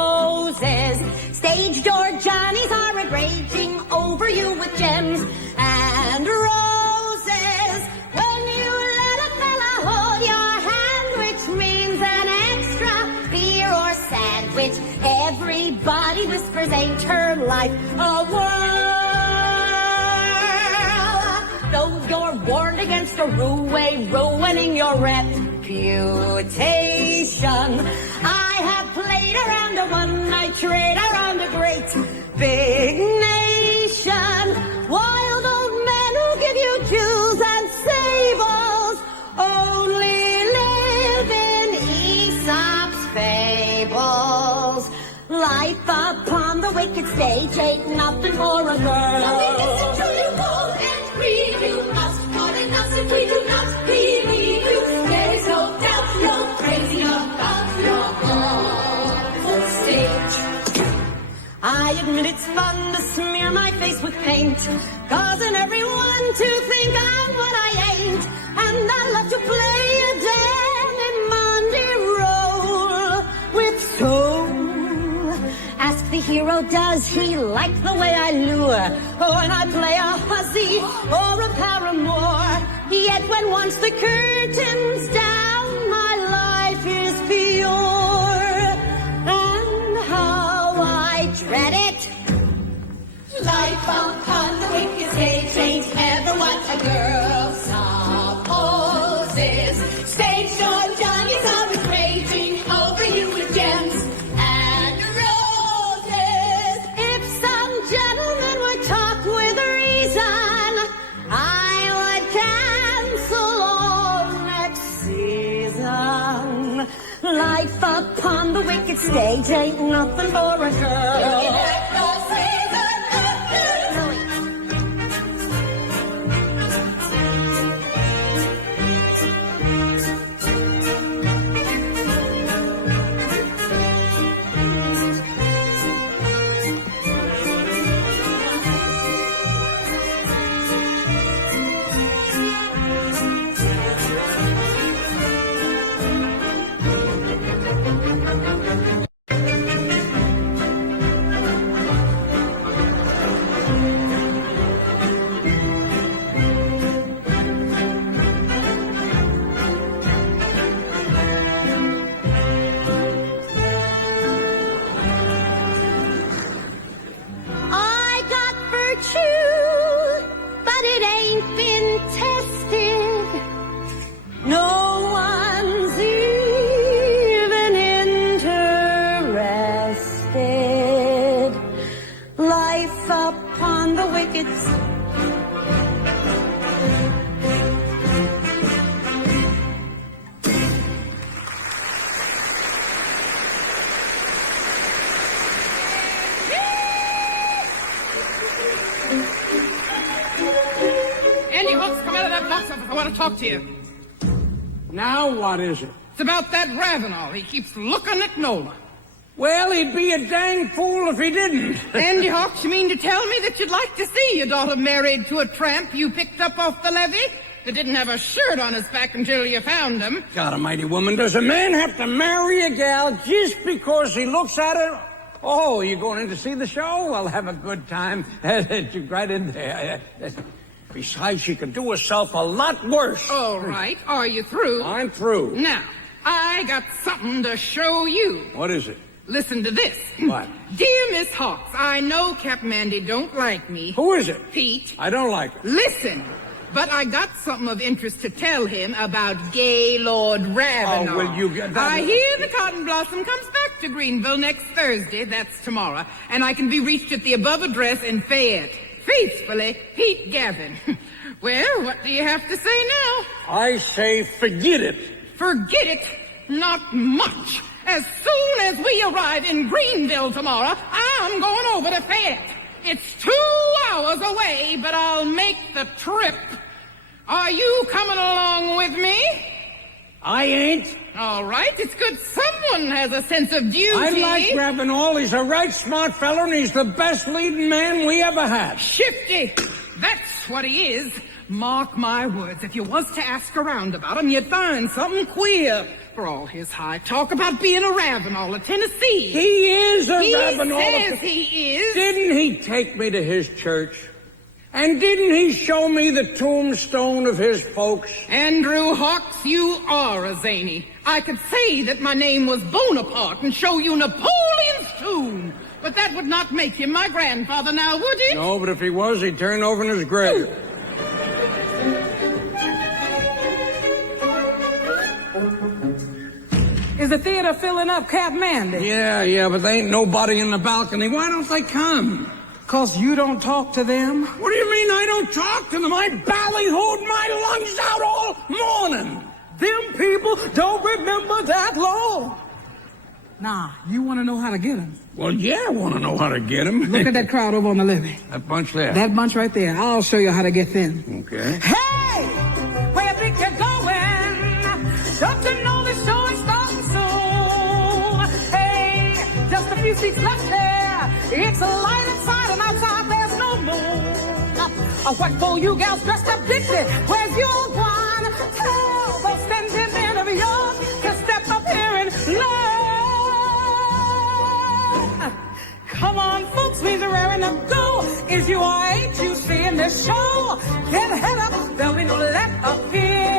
Stage door Johnnies are raging over you with gems and roses. When you let a fella hold your hand, which means an extra beer or sandwich, everybody whispers, ain't her life a whirl? Though you're warned against a roué ruining your reputation, I have played around a one-night trade around a great big nation. Wild old men who give you jewels and sables only live in Aesop's fables. Life upon the wicked stage ain't nothing for a girl. Now we listen to you bold and free. You must pardon us if we do not believe you. There is no doubt you're crazy about your awful stage. I admit it's fun to smear my face with paint, causing everyone to think I'm what I ain't. And I love to play a damn Monday role with soul. Ask the hero, does he like the way I lure? When I play a hussy or a paramour. Yet when once the curtain's down, my life is pure. And how I dread it. Life upon the wicked stage ain't ever what a girl supposes. Stage door Johnnies are raging over you with gems and roses. If some gentlemen would talk with reason, I would cancel all next season. Life upon the wicked stage ain't nothing for a girl. I want to talk to you. Now what is it? It's about that Ravenal. He keeps looking at Nola. Well, he'd be a dang fool if he didn't. Andy Hawks, you mean to tell me that you'd like to see your daughter married to a tramp you picked up off the levee that didn't have a shirt on his back until you found him? God almighty, woman, does a man have to marry a gal just because he looks at her? Oh, you going in to see the show? Well, have a good time. You're right in there. Besides, she could do herself a lot worse. All right. Are you through? I'm through. Now, I got something to show you. What is it? Listen to this. What? Dear Miss Hawks, I know Captain Mandy don't like me. Who is it? Pete. I don't like her. Listen. But I got something of interest to tell him about gay Lord Ravenal. Oh, will you get that? I hear the Cotton Blossom comes back to Greenville next Thursday, that's tomorrow, and I can be reached at the above address in Fayette. Faithfully, Pete Gavin. Well, what do you have to say now? I say forget it. Forget it? Not much. As soon as we arrive in Greenville tomorrow, I'm going over to Fayette. It's 2 hours away, but I'll make the trip. Are you coming along with me? I ain't. All right, it's good someone has a sense of duty. I like Ravenal. He's a right smart fella, and he's the best leading man we ever had. Shifty. That's what he is. Mark my words, if you was to ask around about him, you'd find something queer. For all his high talk about being a Ravenal of Tennessee. He is a Ravenal. He says he is. Didn't he take me to his church? And didn't he show me the tombstone of his folks? Andrew Hawks, you are a zany. I could say that my name was Bonaparte and show you Napoleon's tomb. But that would not make him my grandfather now, would it? No, but if he was, he'd turn over in his grave. Is the theater filling up, Cap Mandy? Yeah, but there ain't nobody in the balcony. Why don't they come? 'Cause you don't talk to them? What do you mean I don't talk to them? I ballyhooed my lungs out all morning. Them people don't remember that long. Nah, you want to know how to get them? Well, yeah, I want to know how to get them. Look at that crowd over on the levee. That bunch there. That bunch right there. I'll show you how to get them. Okay. Hey! Where you think you're going? Don't you know the show is starting soon? Hey, just a few seats left there. It's a light inside and outside there's no moon. What for you gals dressed up Dixie? Where's your one? Tell those standing men of yours to step up here and learn. Come on, folks, we're raring to go. Is you or ain't you seeing this show? Get head up, there'll be no let up here.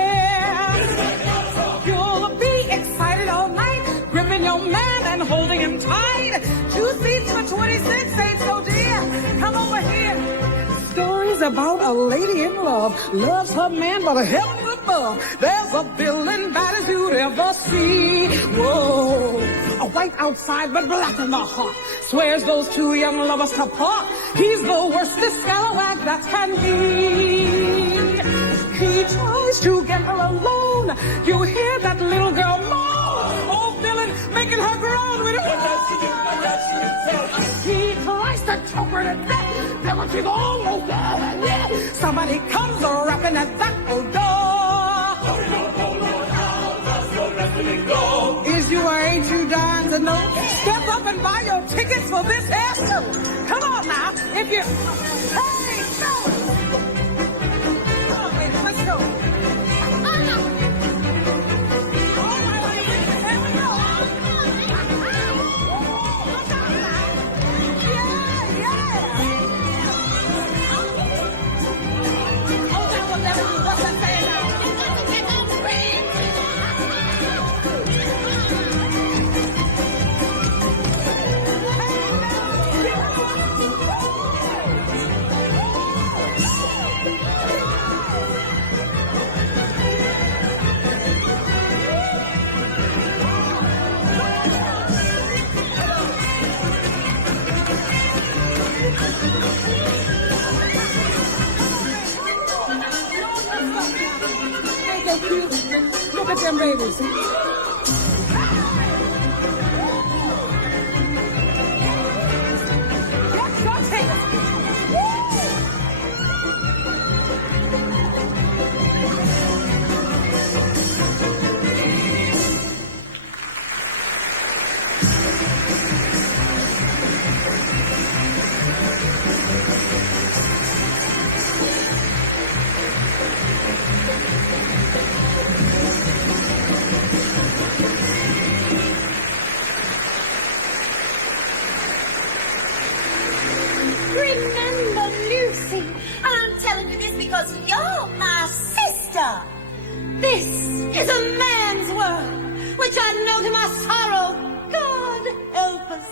You'll be excited all night, gripping your man and holding him tight. 2 seats for 26 ain't so dear. Come over here. Stories about a lady in love, loves her man but heavens above. There's a villain bad as you'd ever see. Whoa, a white outside but black in the heart. Swears those 2 young lovers to part. He's the worstest scalawag that can be. He tries to get her alone. You hear that little girl moan. Oh, villain, making her groan with her. He tries to choke her to death. Villain, she's almost dead. Somebody comes rapping at that old door. Is you or ain't you dying to know? Step up and buy your tickets for this air show. Come on now, if you... Hey, go! Come on, baby, let's go. Look at them babies. Remember, Lucy, I'm telling you this because you're my sister. This is a man's world, which I know to my sorrow. God help us.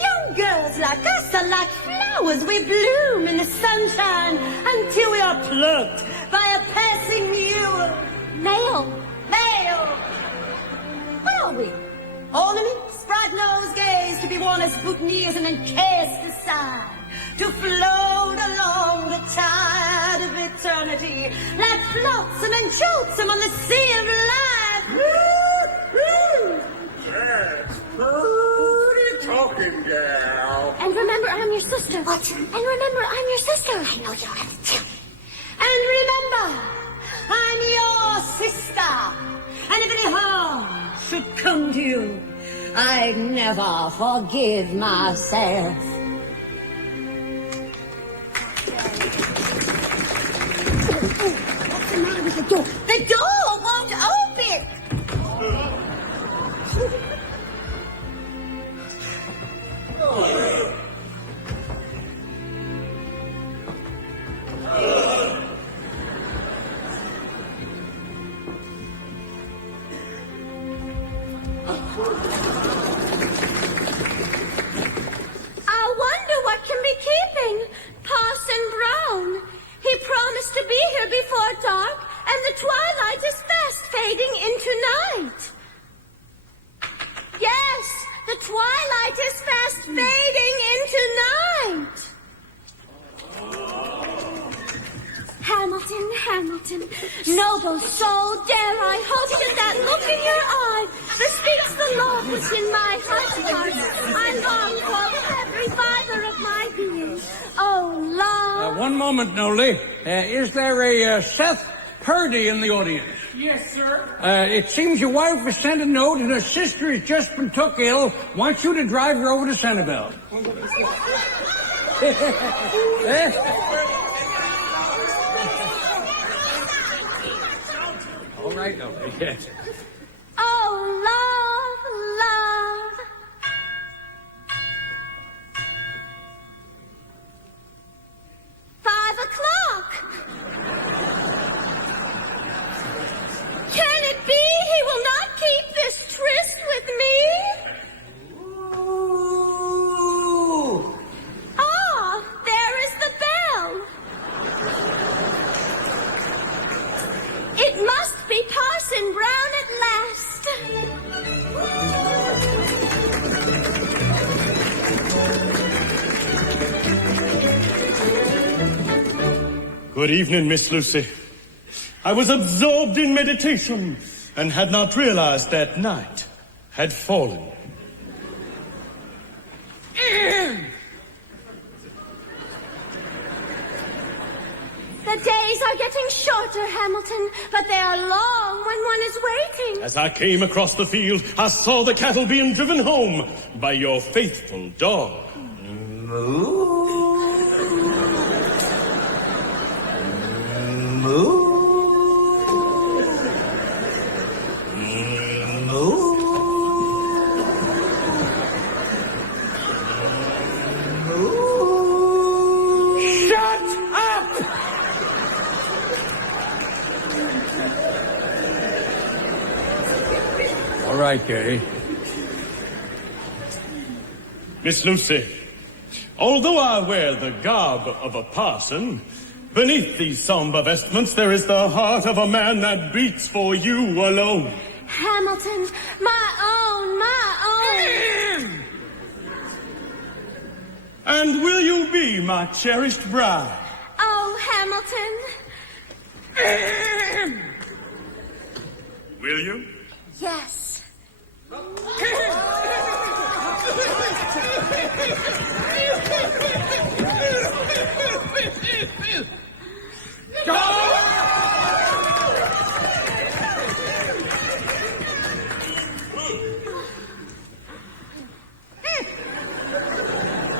Young girls like us are like flowers. We bloom in the sunshine until we are plucked by a passing mule. Male. What are we? Ornaments, bright nosegays to be worn as boutonnieres and then cast aside, to float along the tide of eternity like flotsam and joltsam on the sea of life. Yes, pretty talking, gal. And remember, I'm your sister. What? And remember, I'm your sister. I know you don't have to tell me. And remember, I'm your sister. And if any harm should come to you, I'd never forgive myself. What's the matter with the door? The door won't open! I wonder what can be keeping Parson Brown. He promised to be here before dark, and the twilight is fast fading into night. Yes, the twilight is fast fading into night. Hamilton, noble soul, dare I hope that that look in your eye bespeaks the love within my heart. I long for every fiber of my being. Oh, love. One moment, Nolie. Is there a Seth Purdy in the audience? Yes, sir. It seems your wife has sent a note and her sister has just been took ill. Wants you to drive her over to Centerville. All right, Nolie. Yes. Oh, love, love. 5 o'clock. Can it be he will not keep this tryst with me? Ooh. Ah, there is the bell. It must be Parson Brown at last. Good evening, Miss Lucy. I was absorbed in meditation and had not realized that night had fallen. The days are getting shorter, Hamilton, but they are long when one is waiting. As I came across the field, I saw the cattle being driven home by your faithful dog. Moo. Moo. Moo. Shut up! All right, Gay. Miss Lucy, although I wear the garb of a parson, beneath these somber vestments there is the heart of a man that beats for you alone. Hamilton, my own, my own. And will you be my cherished bride? Oh, Hamilton. Will you? Yes.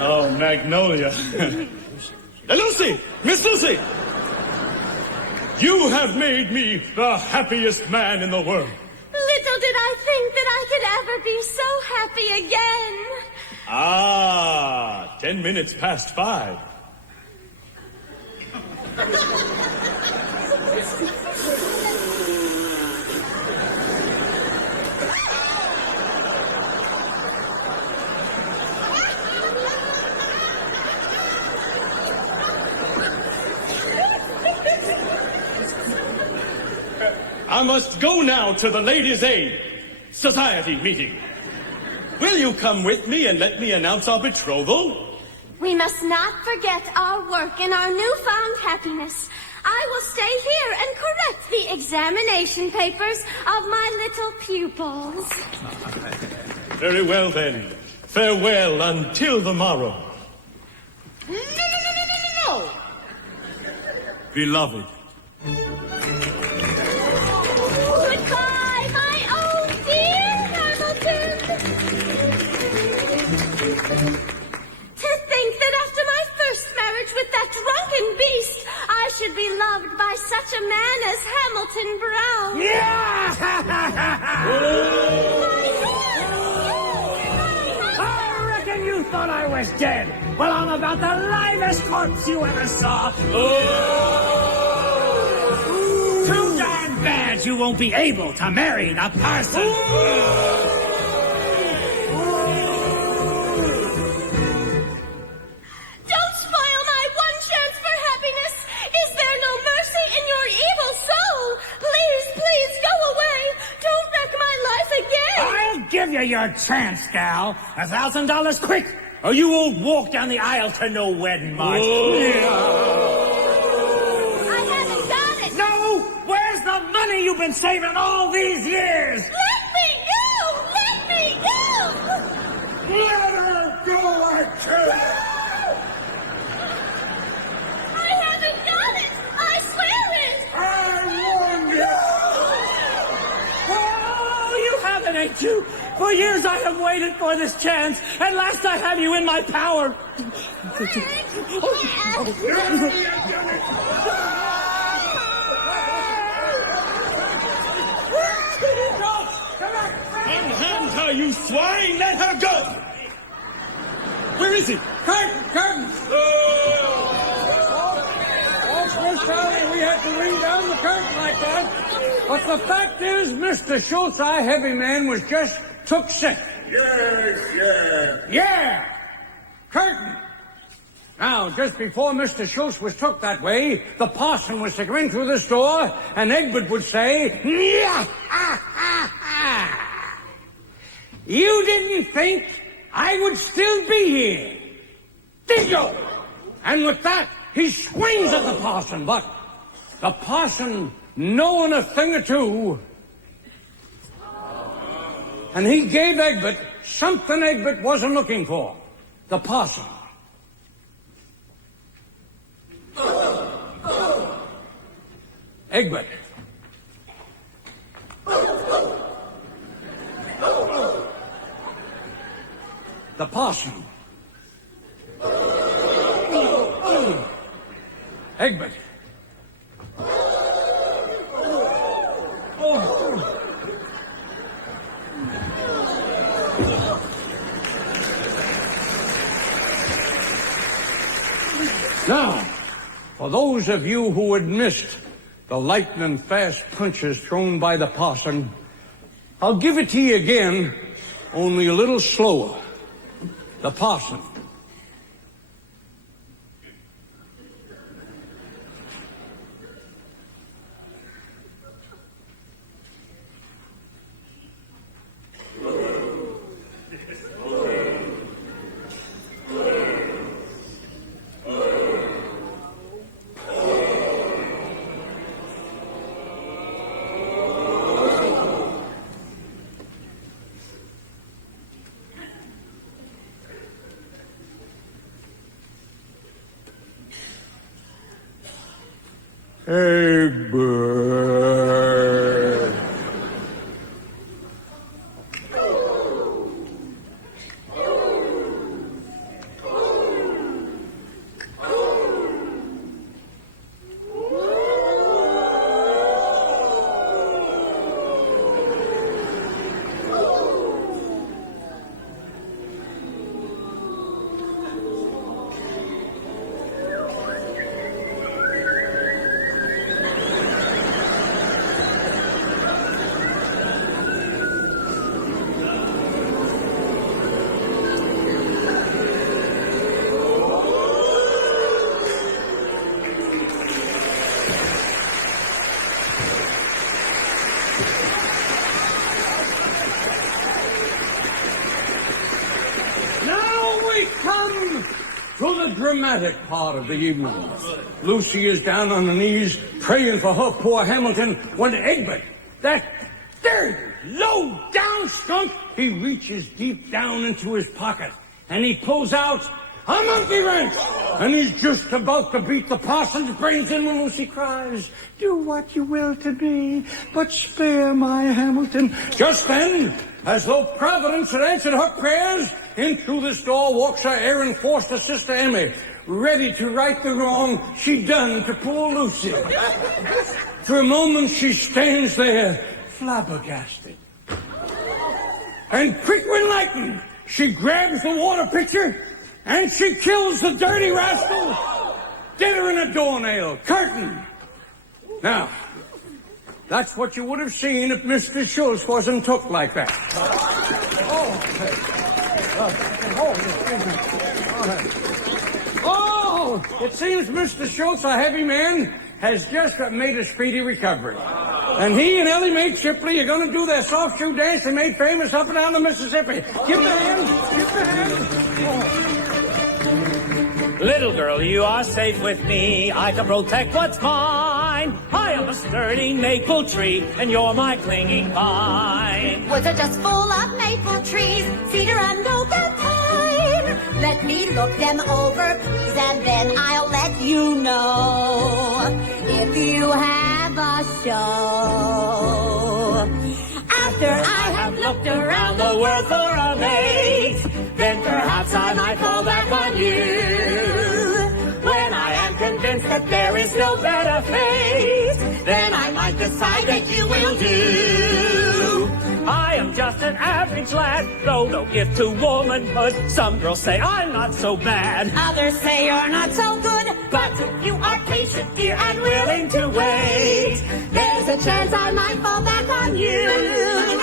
Oh, Magnolia. Lucy! Miss Lucy! You have made me the happiest man in the world. Little did I think that I could ever be so happy again. 10 minutes past 5. I must go now to the Ladies' Aid Society meeting. Will you come with me and let me announce our betrothal? We must not forget our work and our newfound happiness. I will stay here and correct the examination papers of my little pupils. Very well, then. Farewell until the morrow. No! Beloved. Goodbye, my own dear Hamilton. To think that after my first marriage with that drunken beast, I should be loved by such a man as Hamilton Brown. I reckon you thought I was dead. Well, I'm about the livest corpse you ever saw. Too darn bad you won't be able to marry the parson. Don't spoil my one chance for happiness. Is there no mercy in your evil soul? Please, please go away. Don't wreck my life again. I'll give you your chance, gal. $1,000 quick, or you won't walk down the aisle to no wedding march. I haven't got it. No! Where's the money you've been saving all these years? Let me go! Let me go! Let her go, I tell you! I haven't got it! I swear it! I warned you! Oh, you haven't, ain't you? For years I have waited for this chance. At last I have you in my power. Unhand her, you swine! Let her go! Where is it? Curtain! Oh, Miss Sally, we had to ring down the curtain like that. But the fact is, Mr. Schultz, our heavy man, was just took sick. Yeah! Curtain! Now, just before Mr. Schultz was took that way, the parson was to come in through this door, and Egbert would say, "Yeah! You didn't think I would still be here, did you?" And with that, he swings at the parson, but the parson, knowing a thing or two, and he gave Egbert something Egbert wasn't looking for. The parson. Egbert. The parson. Egbert. Now, for those of you who had missed the lightning fast punches thrown by the parson, I'll give it to you again, only a little slower. The parson. Egbert. to the dramatic part of the evening. Lucy is down on her knees praying for her poor Hamilton when Egbert, that dirty, low-down skunk, he reaches deep down into his pocket and he pulls out a monkey wrench, and he's just about to beat the parson's brains in when Lucy cries, "Do what you will to me, but spare my Hamilton." Just then, as though Providence had answered her prayers, in through this door walks her Aaron Foster sister Emmy, ready to right the wrong she done to poor Lucy. For a moment she stands there, flabbergasted. And quick when lightning, she grabs the water pitcher and she kills the dirty rascal, dead her in a doornail, curtain. Now, that's what you would have seen if Mr. Schultz wasn't took like that. Oh, it seems Mr. Schultz, a heavy man, has just made a speedy recovery. And he and Ellie Mae Shipley are going to do their soft shoe dance they made famous up and down the Mississippi. Give them a hand. Give them a hand. Little girl, you are safe with me. I can protect what's mine. I am a sturdy maple tree, and you're my clinging vine. Woods are just full of maple trees, cedar and oak and pine. Let me look them over, please, and then I'll let you know if you have a show. After I have looked around the world for a mate, then perhaps I might fall back on you. When I am convinced that there is no better fate, then I might decide that you will do. I am just an average lad, though no gift to womanhood. Some girls say I'm not so bad. Others say you're not so good. But if you are patient, dear, and willing to wait, there's a chance I might fall back on you.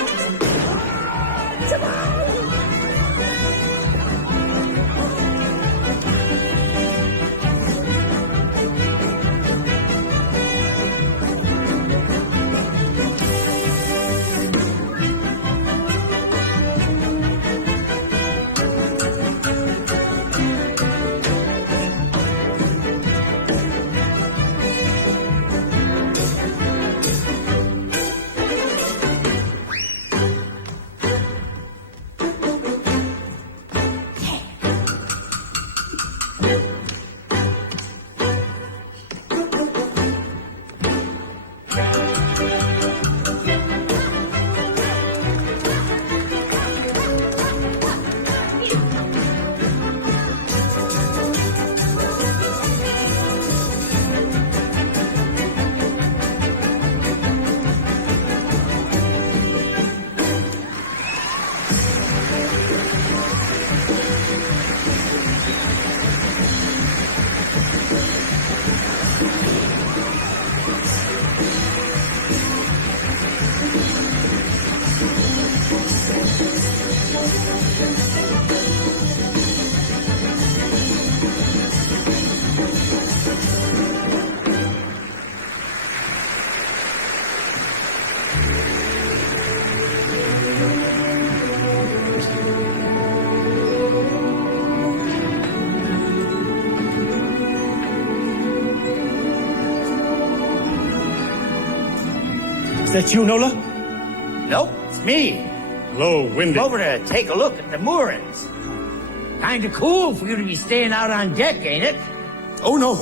Is that you, Nola? Nope, it's me. Hello, Windy. Over to take a look at the moorings. Kinda cool for you to be staying out on deck, ain't it? Oh, no,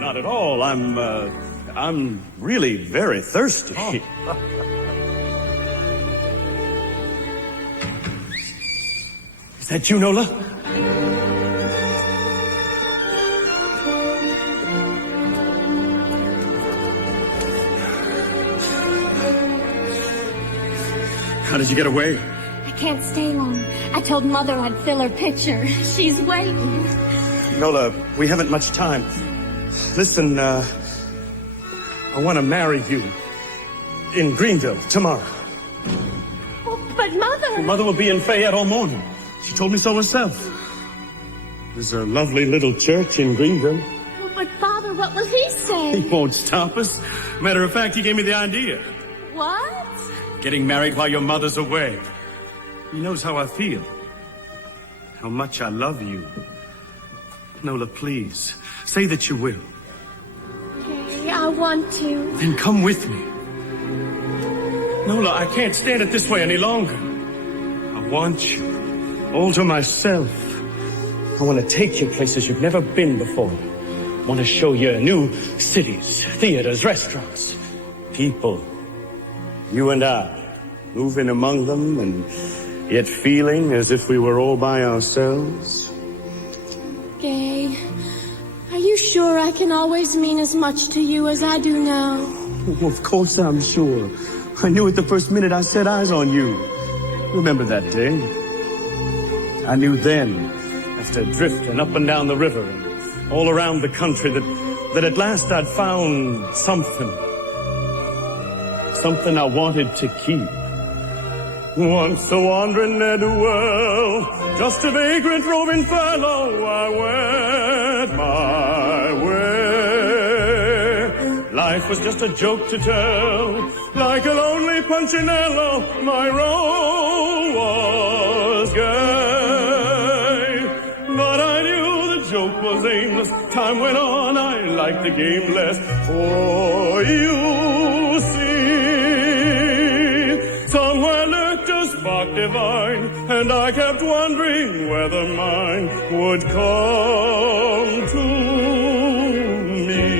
not at all. I'm really very thirsty. Oh. Is that you, Nola? How did you get away? I can't stay long. I told Mother I'd fill her pitcher. She's waiting. Nola, we haven't much time. Listen, I want to marry you in Greenville tomorrow. Oh, but Mother... Mother will be in Fayette all morning. She told me so herself. There's a lovely little church in Greenville. Oh, but Father, what will he say? He won't stop us. Matter of fact, he gave me the idea. What? Getting married while your mother's away. He knows how I feel. How much I love you. Nola, please. Say that you will. Okay, I want to. Then come with me. Nola, I can't stand it this way any longer. I want you. All to myself. I want to take you places you've never been before. I want to show you new cities, theaters, restaurants, people. You and I, moving among them and yet feeling as if we were all by ourselves. Gay, are you sure I can always mean as much to you as I do now? Oh, of course I'm sure. I knew it the first minute I set eyes on you. Remember that day? I knew then, after drifting up and down the river and all around the country, that at last I'd found something. Something I wanted to keep. Once a wandering ne'er-do-well, just a vagrant roving fellow, I went my way. Life was just a joke to tell, like a lonely punchinello, my role was gay. But I knew the joke was aimless, time went on, I liked the game less, for you see, somewhere lurked a spark divine, and I kept wondering whether mine would come to me.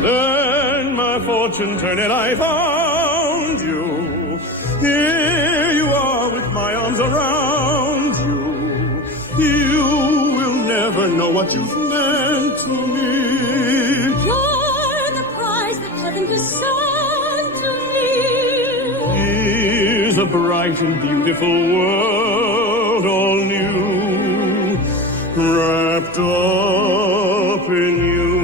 Then my fortune turned and I found you. Here you are with my arms around you. You will never know what you've meant to me. You're the prize that heaven has sent to me. Here's a bright and beautiful world, all new, wrapped up in you.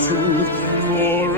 Heaven will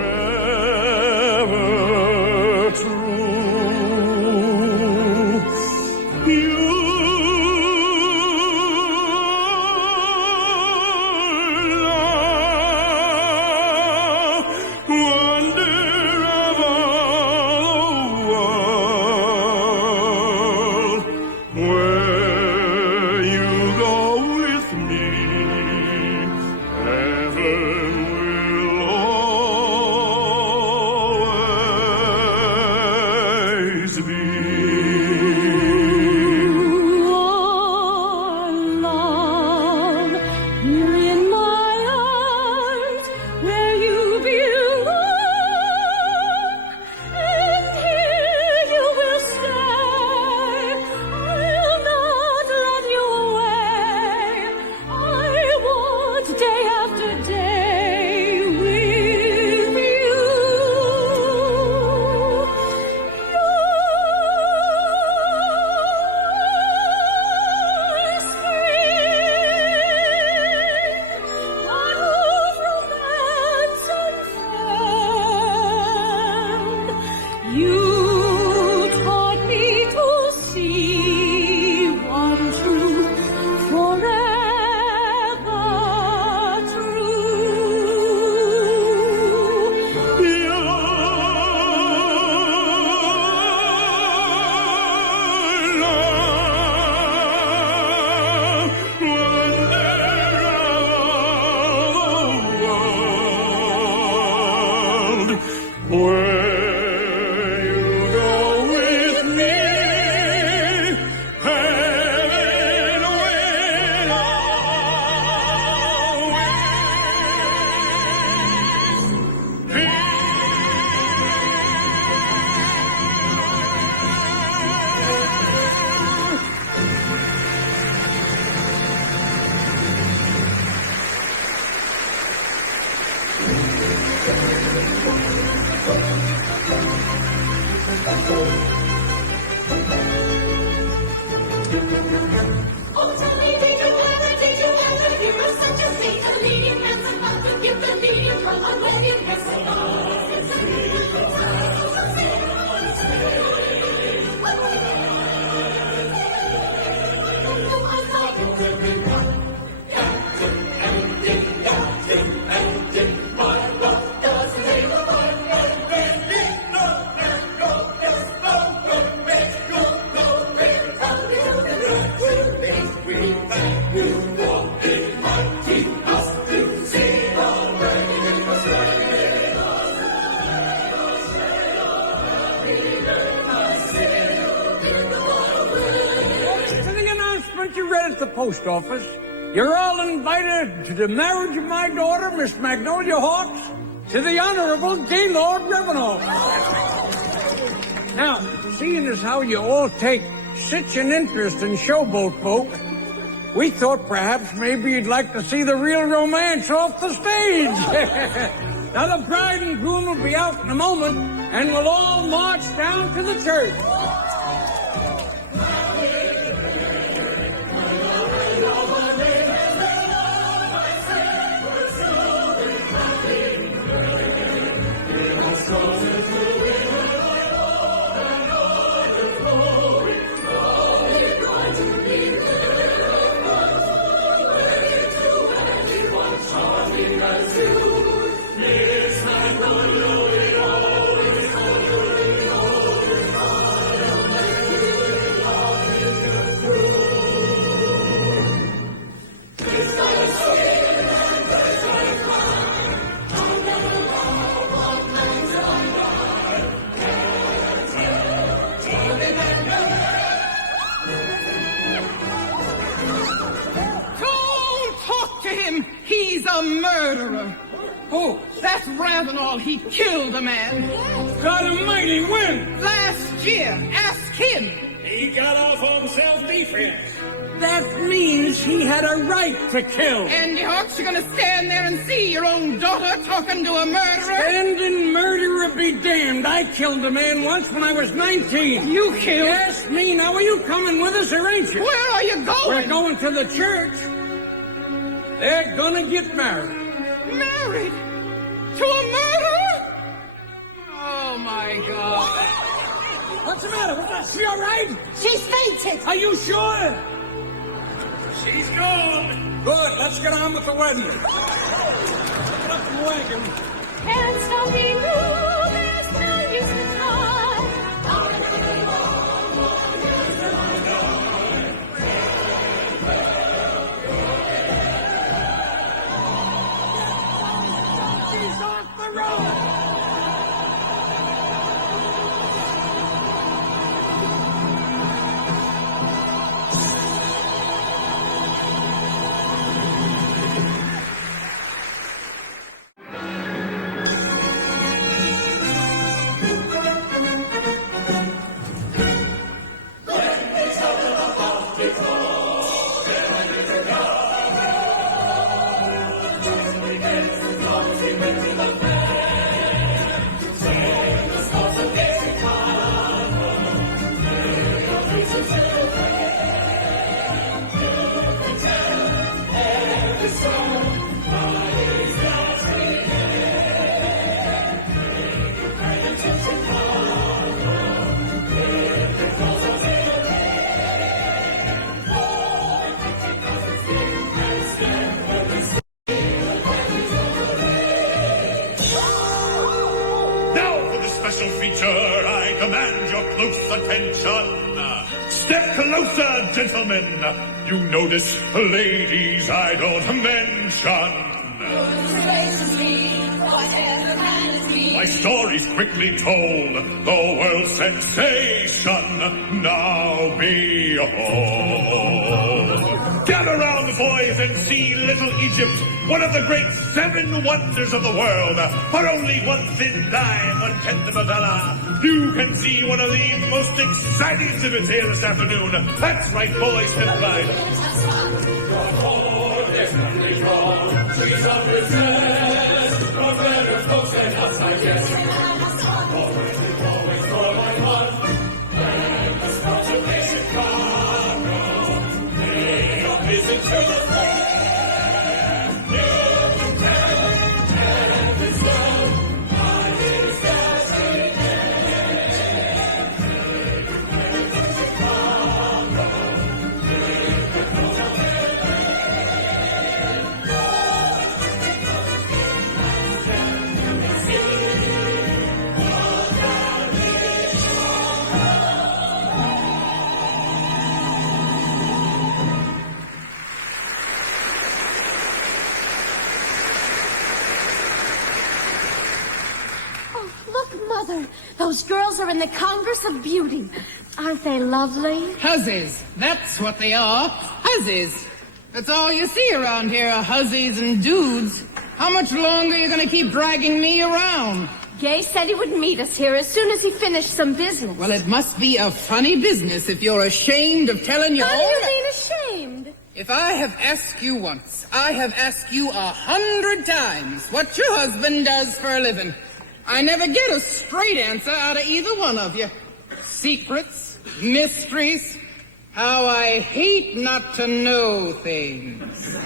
Oh, tell me, did you ever hear of such a thing? A leading man's about to give the leading from unreadiness at the post office. You're all invited to the marriage of my daughter, Miss Magnolia Hawks, to the Honorable Gaylord Ravenal. Now, seeing as how you all take such an interest in showboat folk, we thought perhaps maybe you'd like to see the real romance off the stage. Now, the bride and groom will be out in a moment, and we'll all march down to the church. Murderer. Who? That's Ravenal. He killed a man. God almighty, when? Last year. Ask him. He got off on self-defense. That means he had a right to kill. And you Hawks, you're gonna stand there and see your own daughter talking to a murderer? Standing murderer be damned. I killed a man once when I was 19. You killed? Yes, me. Now, are you coming with us or ain't you? Where are you going? We're going to the church. They're gonna get married. Married? To a murderer? Oh, my God. What's the matter? Is she all right? She's fainted. Are you sure? She's gone. Good. Let's get on with the wedding. Get up the wagon. Can't stop me, no, there's no use to try. Step closer, gentlemen. You notice the ladies I don't mention. My story's quickly told, the world's sensation. Now behold. Gather round, boys, and see little Egypt, one of the great 7 wonders of the world. For only 1 thin dime, 1/10 of a dollar, you can see one of the most exciting exhibits here this afternoon. That's right, boys, step right. Trees of business, from better folks Those girls are in the Congress of Beauty. Aren't they lovely? Hussies. That's what they are. Hussies. That's all you see around here are hussies and dudes. How much longer are you going to keep dragging me around? Gay said he would meet us here as soon as he finished some business. Well, it must be a funny business if you're ashamed of telling your How do own... you mean ashamed? If I have asked you once, I have asked you 100 times what your husband does for a living. I never get a straight answer out of either one of you. Secrets, mysteries, how I hate not to know things.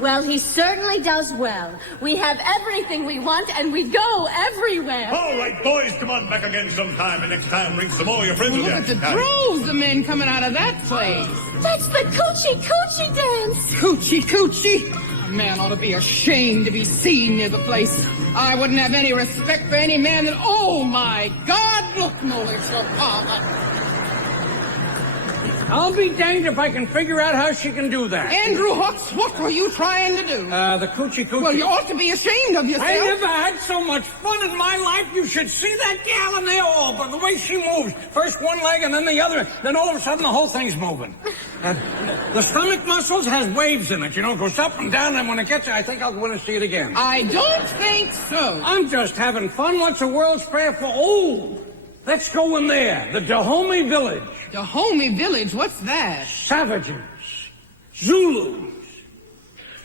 Well, he certainly does well. We have everything we want, and we go everywhere. All right, boys, come on back again sometime, and next time bring some more of your friends with you. Look at the droves of men coming out of that place. That's the Coochie Coochie dance. Coochie Coochie? A man ought to be ashamed to be seen near the place. I wouldn't have any respect for any man that... Oh, my God! Look, Noel, it's your father. I'll be danged if I can figure out how she can do that. Andrew Hawks, what were you trying to do? The Coochie Coochie. Well, you ought to be ashamed of yourself. I never had so much fun in my life. You should see that gal in there, oh, but the way she moves. First one leg and then the other. Then all of a sudden the whole thing's moving. The stomach muscles has waves in it, you know, goes up and down, and when it gets there, I think I'll go in and see it again. I don't think so. I'm just having fun. What's the World's Fair for? Oh, let's go in there. The Dahomey Village. Dahomey Village? What's that? Savages. Zulus.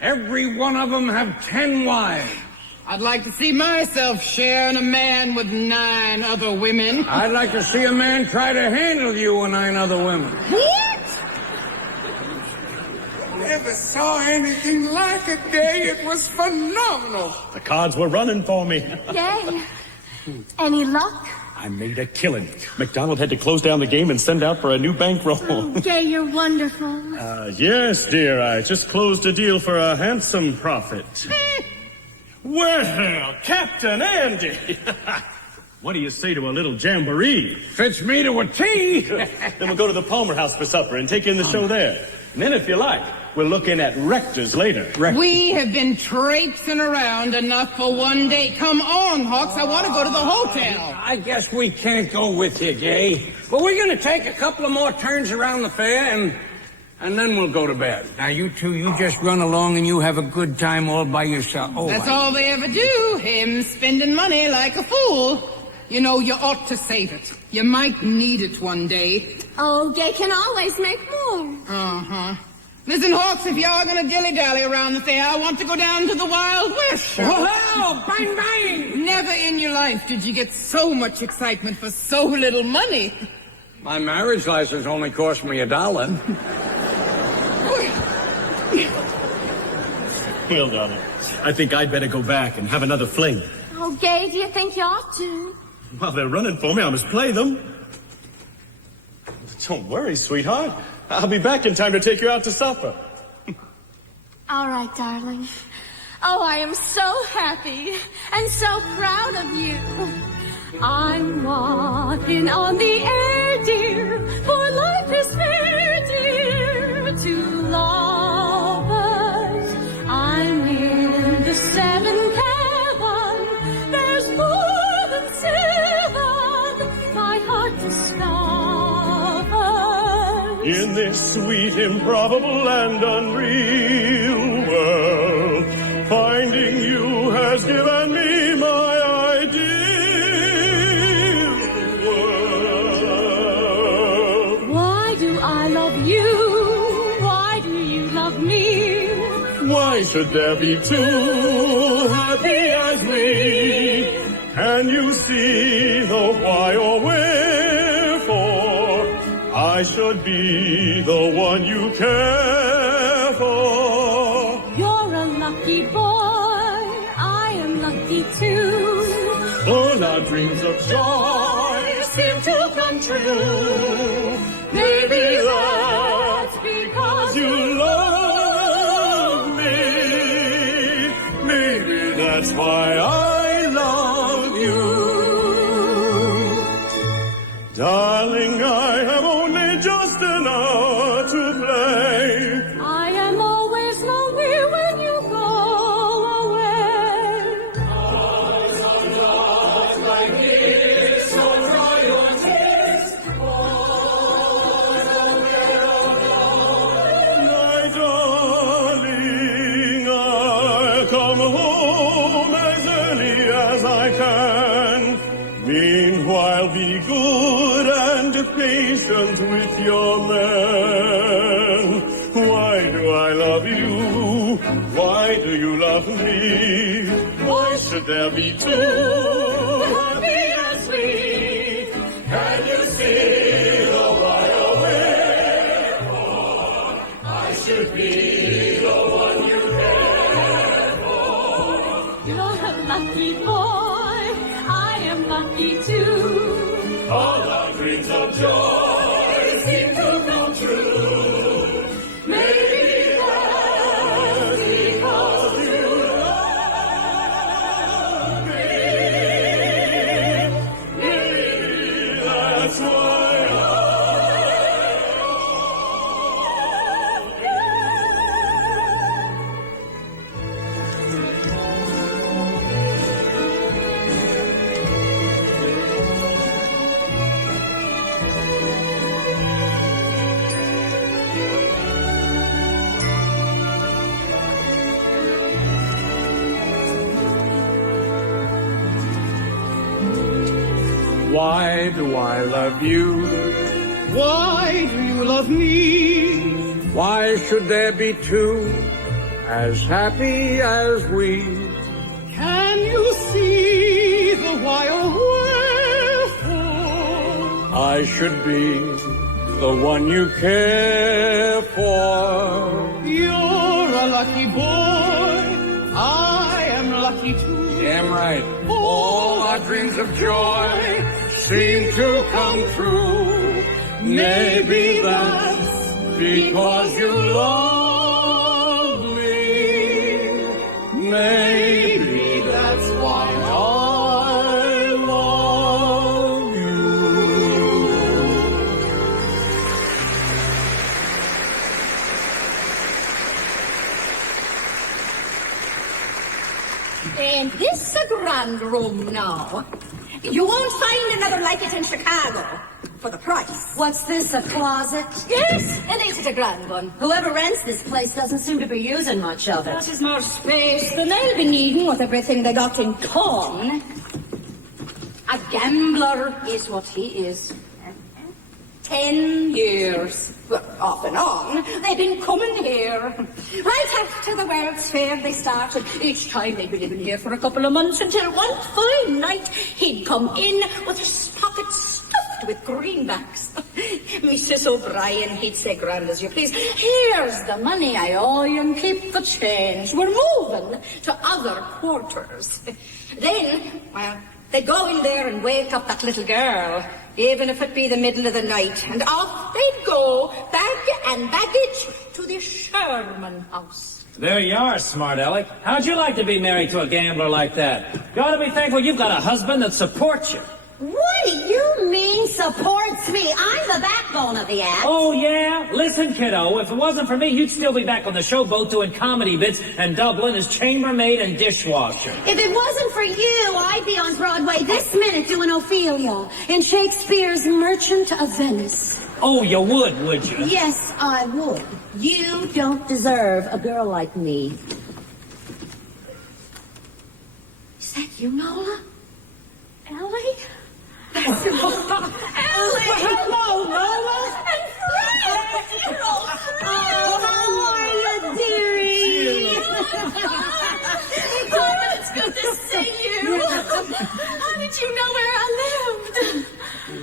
Every one of them have 10 wives. I'd like to see myself sharing a man with 9 other women. I'd like to see a man try to handle you with 9 other women. What? Never saw anything like it, Gay. It was phenomenal. The cards were running for me. Gay, any luck? I made a killing. McDonald had to close down the game and send out for a new bankroll. Oh, Gay, you're wonderful. Yes, dear. I just closed a deal for a handsome profit. Well, Captain Andy. What do you say to a little jamboree? Fits me to a T. Then we'll go to the Palmer House for supper and take in the show there. And then, if you like, we'll look in at Rector's later. We have been traipsing around enough for one day. Come on, Hawks. I want to go to the hotel. I guess we can't go with you, Gay. But we're going to take a couple of more turns around the fair, and then we'll go to bed. Now, you two, you just run along and you have a good time all by yourself. Oh, that's all they ever do. Him spending money like a fool. You know, you ought to save it. You might need it one day. Oh, Gay can always make more. Uh-huh. Listen, Hawks, if y'all gonna dilly-dally around the fair, I want to go down to the Wild West show. Wow! Bang, bang! Never in your life did you get so much excitement for so little money. My marriage license only cost me $1. Well, darling, I think I'd better go back and have another fling. Oh, Gay, do you think you ought to? While they're running for me, I must play them. Don't worry, sweetheart. I'll be back in time to take you out to supper. All right, darling. Oh, I am so happy and so proud of you. I'm walking on the air, dear, for life is fair, dear, to lovers. I'm in the 7th heaven. There's more than 7. My heart discovers. In this sweet, improbable, and unreal world, finding you has given me my ideal world. Why do I love you? Why do you love me? Why should there be two happy as we? Can you see the why or wherefore? I should be the one you care for. You're a lucky boy, I am lucky too. All our dreams of joy seem to come true. Maybe that's because you love me. Maybe that's why I love you. Darling, I have only just an hour to play. I am always lonely when you go away. Like this, so dry your tears. My darling, I'll come home as early as I can. Meanwhile, be good and patient with your man. Why do I love you? Why do you love me? Why should there be two happy as we? Can you see the why or wherefore? I should be the one you care for. You're a lucky boy, I am lucky too. All our dreams of joy seem to come true. Maybe that's because you love me. Maybe that's why I Why do I love you? Why do you love me? Why should there be two as happy as we? Can you see the why or wherefore? I should be the one you care for. You're a lucky boy, I am lucky too. Damn right. All our dreams of joy seem to come true. Maybe that's because you love me. Maybe that's why I love you. And this a grand room now. You won't find another like it in Chicago for the price. What's this, a closet? Yes, and ain't it a grand one? Whoever rents this place doesn't seem to be using much of it. That is more space than they'll be needing with everything they got in town. A gambler is what he is. 10 years. Well, off and on. They've been coming here. Right after the World's Fair they started. Each time they'd be living here for a couple of months until one fine night he'd come in with his pockets stuffed with greenbacks. Mrs. O'Brien, he'd say, grand as you please, here's the money I owe you and keep the change. We're moving to other quarters. Then, well, they'd go in there and wake up that little girl, even if it be the middle of the night, and off they'd go, bag and baggage, to the Sherman house. There you are, smart Aleck. How'd you like to be married to a gambler like that? You ought to be thankful you've got a husband that supports you. What do you mean supports me? I'm the backbone of the act. Oh, yeah? Listen, kiddo, if it wasn't for me, you'd still be back on the showboat doing comedy bits and Dublin as chambermaid and dishwasher. If it wasn't for you, I'd be on Broadway this minute doing Ophelia in Shakespeare's Merchant of Venice. Oh, you would you? Yes, I would. You don't deserve a girl like me. Is that you, Nola? Ellie? That's Ellie! Hello, Nola! And Fred! Oh, how are you, dearie? did you know where I lived?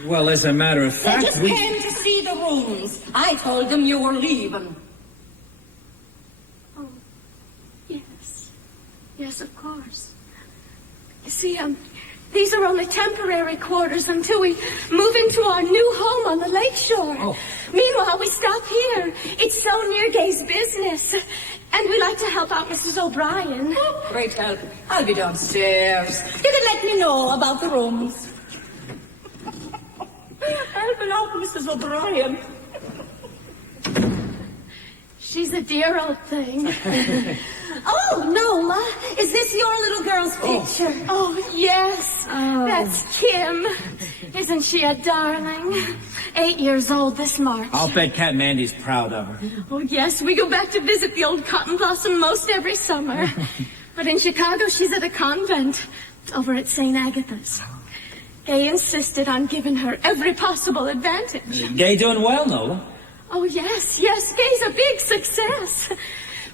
Well, as a matter of They fact, just came to see the rooms. I told them you were leaving. Oh, yes. Yes, of course. You see, these are only temporary quarters until we move into our new home on the lakeshore. Oh. Meanwhile, we stop here. It's so near Gay's business. And we like to help out Mrs. O'Brien. Oh, great help. I'll be downstairs. You can let me know about the rooms. Helping out Mrs. O'Brien. She's a dear old thing. Oh, Nola, is this your little girl's picture? Oh, yes. That's Kim. Isn't she a darling? 8 years old this March. I'll bet Cat Mandy's proud of her. Oh, yes, we go back to visit the old cotton blossom most every summer. But in Chicago, she's at a convent over at St. Agatha's. Gay insisted on giving her every possible advantage. Gay doing well, Nola? Oh, yes, Gay's a big success.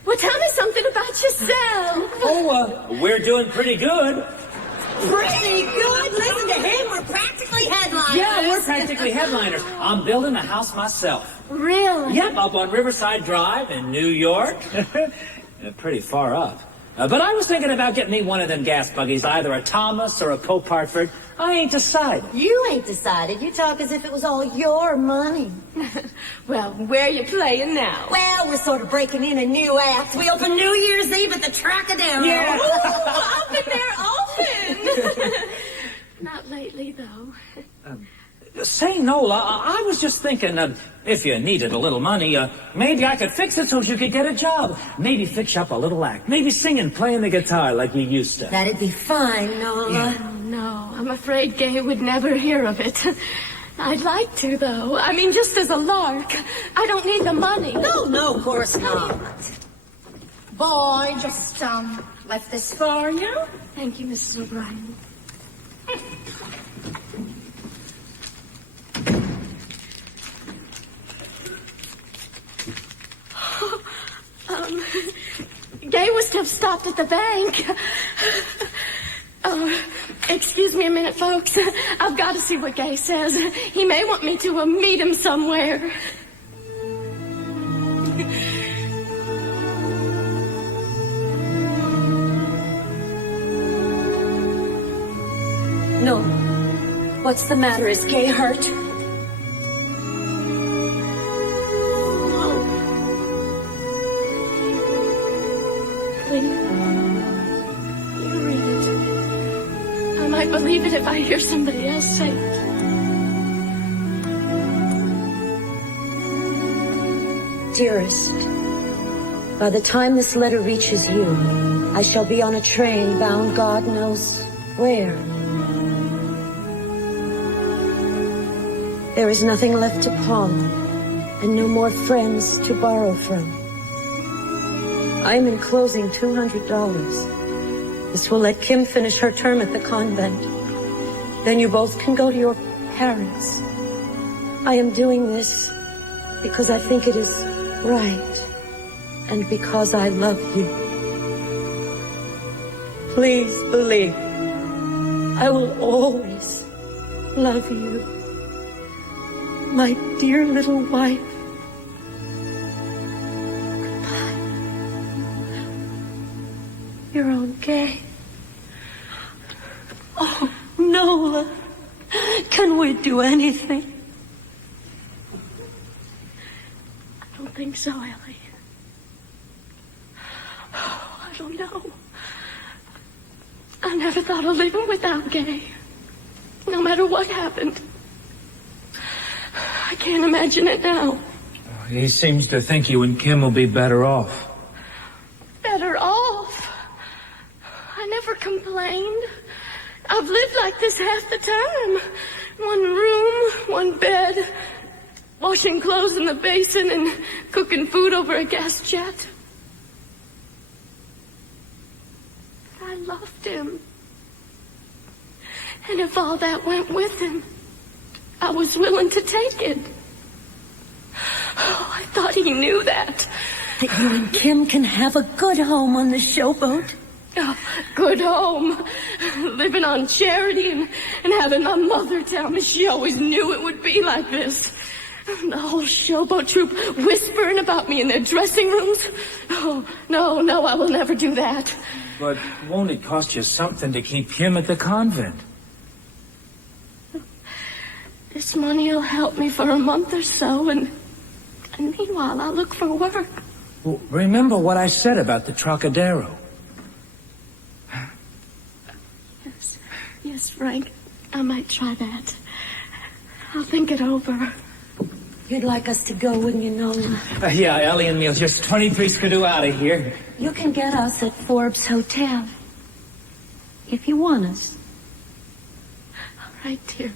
Well, tell me something about yourself. Oh, we're doing pretty good. Pretty good. Listen to him. We're practically headliners. Yeah, we're practically headliners. I'm building a house myself. Really? Yep, up on Riverside Drive in New York. Pretty far up. But I was thinking about getting me one of them gas buggies, either a Thomas or a Cope Hartford. I ain't decided. You ain't decided. You talk as if it was all your money. Well, where you playing now? Well, we're sort of breaking in a new act. We open New Year's Eve at the Trocadero. Yeah. Ooh, I've been there often. Not lately, though. Say, Nola, I was just thinking, if you needed a little money, maybe I could fix it so you could get a job. Maybe fix up a little act. Maybe singing, playing the guitar like you used to. That'd be fine, Nola. Yeah. Oh, no, I'm afraid Gay would never hear of it. I'd like to, though. I mean, just as a lark. I don't need the money. No, of course not. Boy, just, left this for you. Thank you, Mrs. O'Brien. Gay was to have stopped at the bank. Excuse me a minute, folks. I've got to see what Gay says. He may want me to meet him somewhere. No. What's the matter? Is Gay hurt? You read it. I might believe it if I hear somebody else say it. Dearest, by the time this letter reaches you, I shall be on a train bound God knows where. There is nothing left to pawn, and no more friends to borrow from. I am enclosing $200. This will let Kim finish her term at the convent. Then you both can go to your parents. I am doing this because I think it is right, and because I love you. Please believe I will always love you, my dear little wife. Your own Gay. Oh, Nola, can we do anything? I don't think so, Ellie. Oh, I don't know. I never thought of living without Gay. No matter what happened. I can't imagine it now. He seems to think you and Kim will be better off. Better off? I never complained. I've lived like this half the time. One room, one bed, washing clothes in the basin and cooking food over a gas jet. But I loved him. And if all that went with him, I was willing to take it. Oh, I thought he knew that. That you and Kim can have a good home on the showboat. Oh, good home. Living on charity and having my mother tell me she always knew it would be like this. The whole showboat troupe whispering about me in their dressing rooms. Oh, no, I will never do that. But won't it cost you something to keep him at the convent? This money will help me for a month or so, and meanwhile I'll look for work. Well, remember what I said about the Trocadero. Yes, Frank. I might try that. I'll think it over. You'd like us to go, wouldn't you, Nola? Yeah, Ellie and me'll just 23 skidoo out of here. You can get us at Forbes Hotel. If you want us. All right, dear.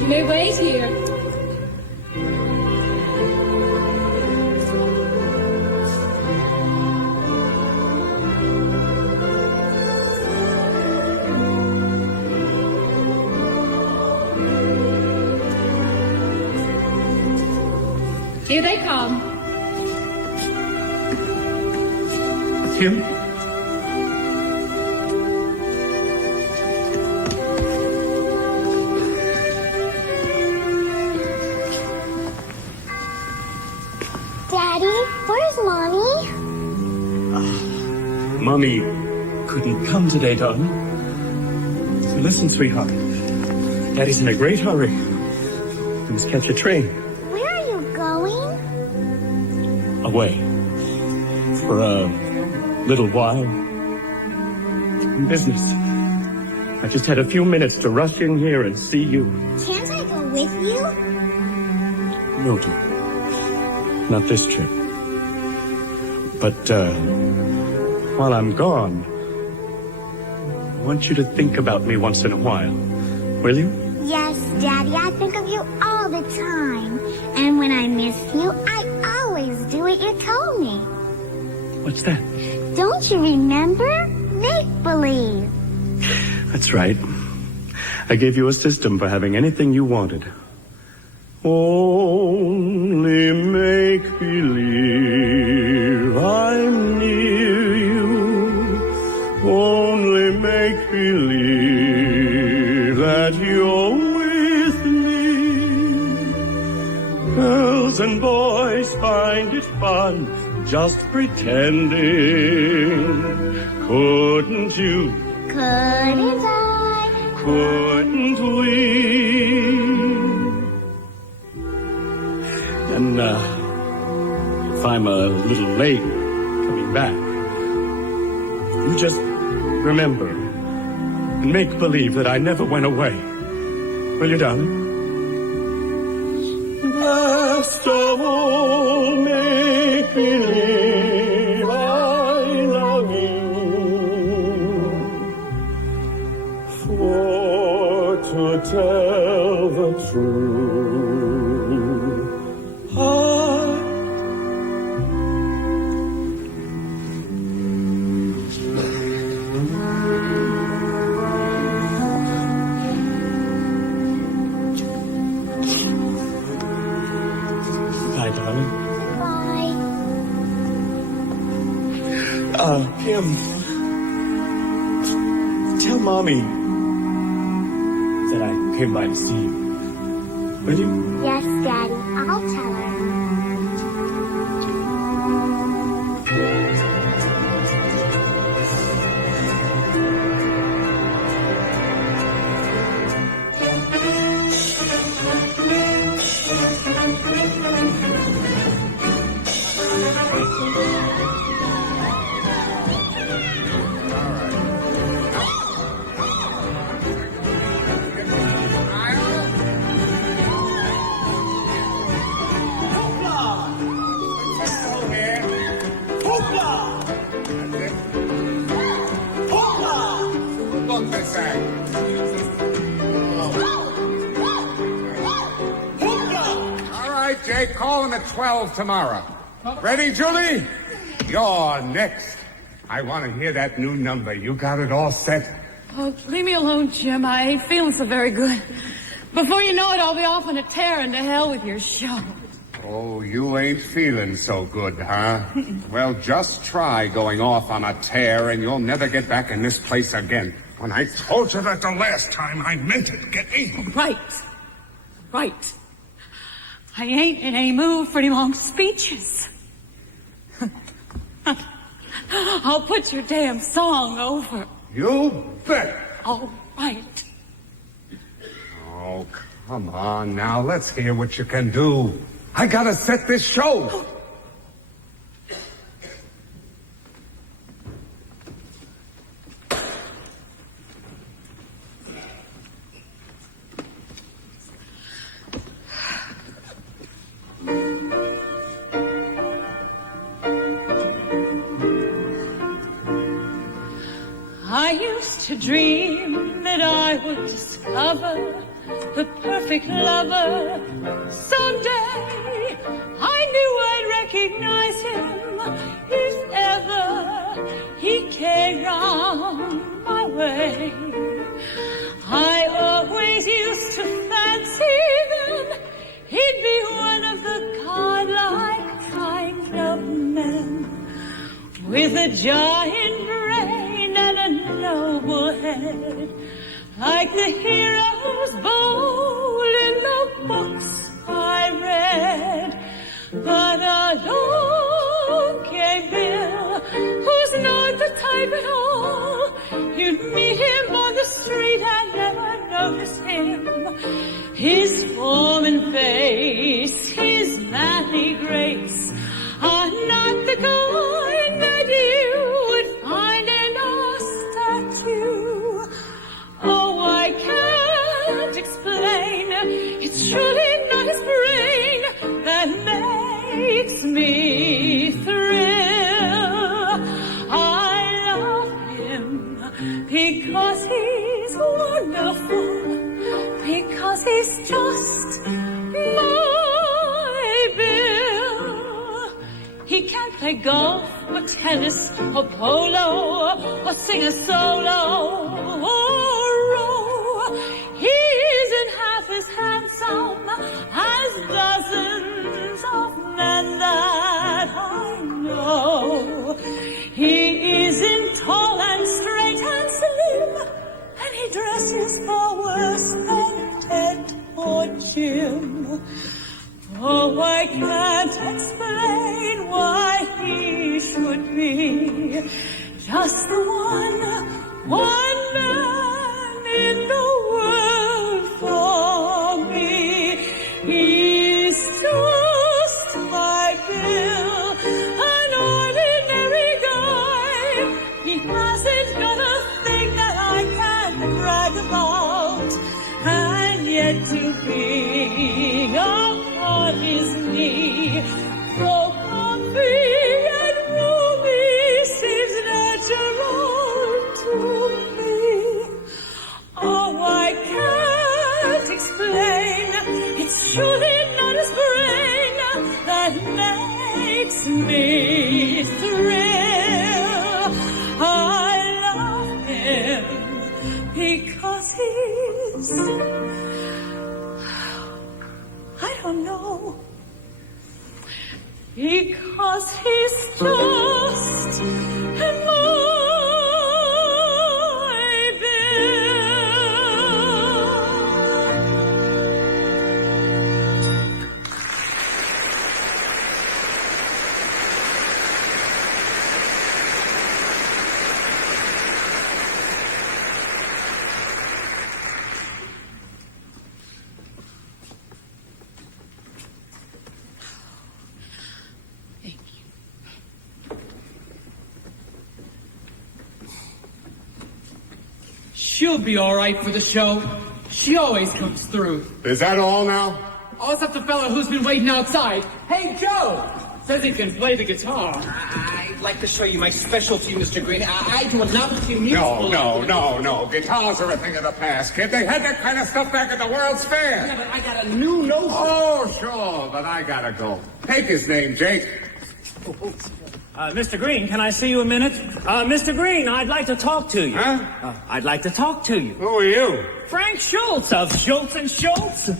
You may wait here. Here they come. Him? Daddy, where's Mommy? Mommy couldn't come today, darling. So listen, sweetheart. Daddy's in a great hurry. We must catch a train. Where are you going? Away. For a little while. Business. I just had a few minutes to rush in here and see you. Can't I go with you? No, dear. Not this trip. But, while I'm gone, I want you to think about me once in a while. Will you? Yes, Daddy, I think of you all the time. And when I miss you, I always do what you told me. What's that? Don't you remember? Make-believe. That's right. I gave you a system for having anything you wanted. Only make believe I'm near you. Only make believe that you're with me. Girls and boys find it fun just pretending. Couldn't you? Couldn't I? Couldn't we? And, if I'm a little late coming back, you just remember and make believe that I never went away. Will you, darling? Last of all, make believe I love you. For to tell the truth, Bye, darling. Kim, tell Mommy that I came by to see you. Will you? Yes, Daddy, I'll tell her. Call him at 12 tomorrow. Ready, Julie? You're next. I want to hear that new number. You got it all set? Oh, leave me alone, Jim. I ain't feeling so very good. Before you know it, I'll be off on a tear, and to hell with your show. Oh, you ain't feeling so good, huh? Well, just try going off on a tear, and you'll never get back in this place again. When I told you that the last time, I meant it. Get me? Right. I ain't in any mood for any long speeches. I'll put your damn song over. You bet. All right. Oh, come on now. Let's hear what you can do. I gotta set this show. I used to dream that I would discover the perfect lover someday. I knew I'd recognize him if ever he came round my way. I always used to fancy that he'd be one of the godlike kind of men with a giant brain and a noble head, like the heroes bold in the books I read. But along came Bill, who's not the type at all. You'd meet him on the street and never notice him. His form and face, his manly grace are not the kind that you would find in a statue. Oh, I can't explain. It's surely not his brain that makes me thrill. I love him because he's wonderful, because he's just my Bill. He can't play golf or tennis or polo or sing a solo or row. He isn't half as handsome as dozens of men that I know. He isn't tall and straight and slim, and he dresses far worse than Ted or Jim. Oh, I can't explain why he should be just the one man in the world for me. He's just my Bill, an ordinary guy. He hasn't got a thing that I can brag about, and yet to be on his knee, so comfy and roomy, seems natural to me. Oh, I can't explain. It's surely not his brain that makes me thrill. I love him because he's, I don't know, because he's just She'll be all right for the show. She always comes through. Is that all now? Oh, it's up the fella who's been waiting outside. Hey, Joe! Says he can play the guitar. I'd like to show you my specialty, Mr. Green. I do a novelty musical. No. Guitars are a thing of the past, kid. They had that kind of stuff back at the World's Fair. Yeah, but I got a new notion. Oh, sure, but I gotta go. Take his name, Jake. Mr. Green, can I see you a minute? Mr. Green, I'd like to talk to you. Huh? I'd like to talk to you. Who are you? Frank Schultz of Schultz and Schultz.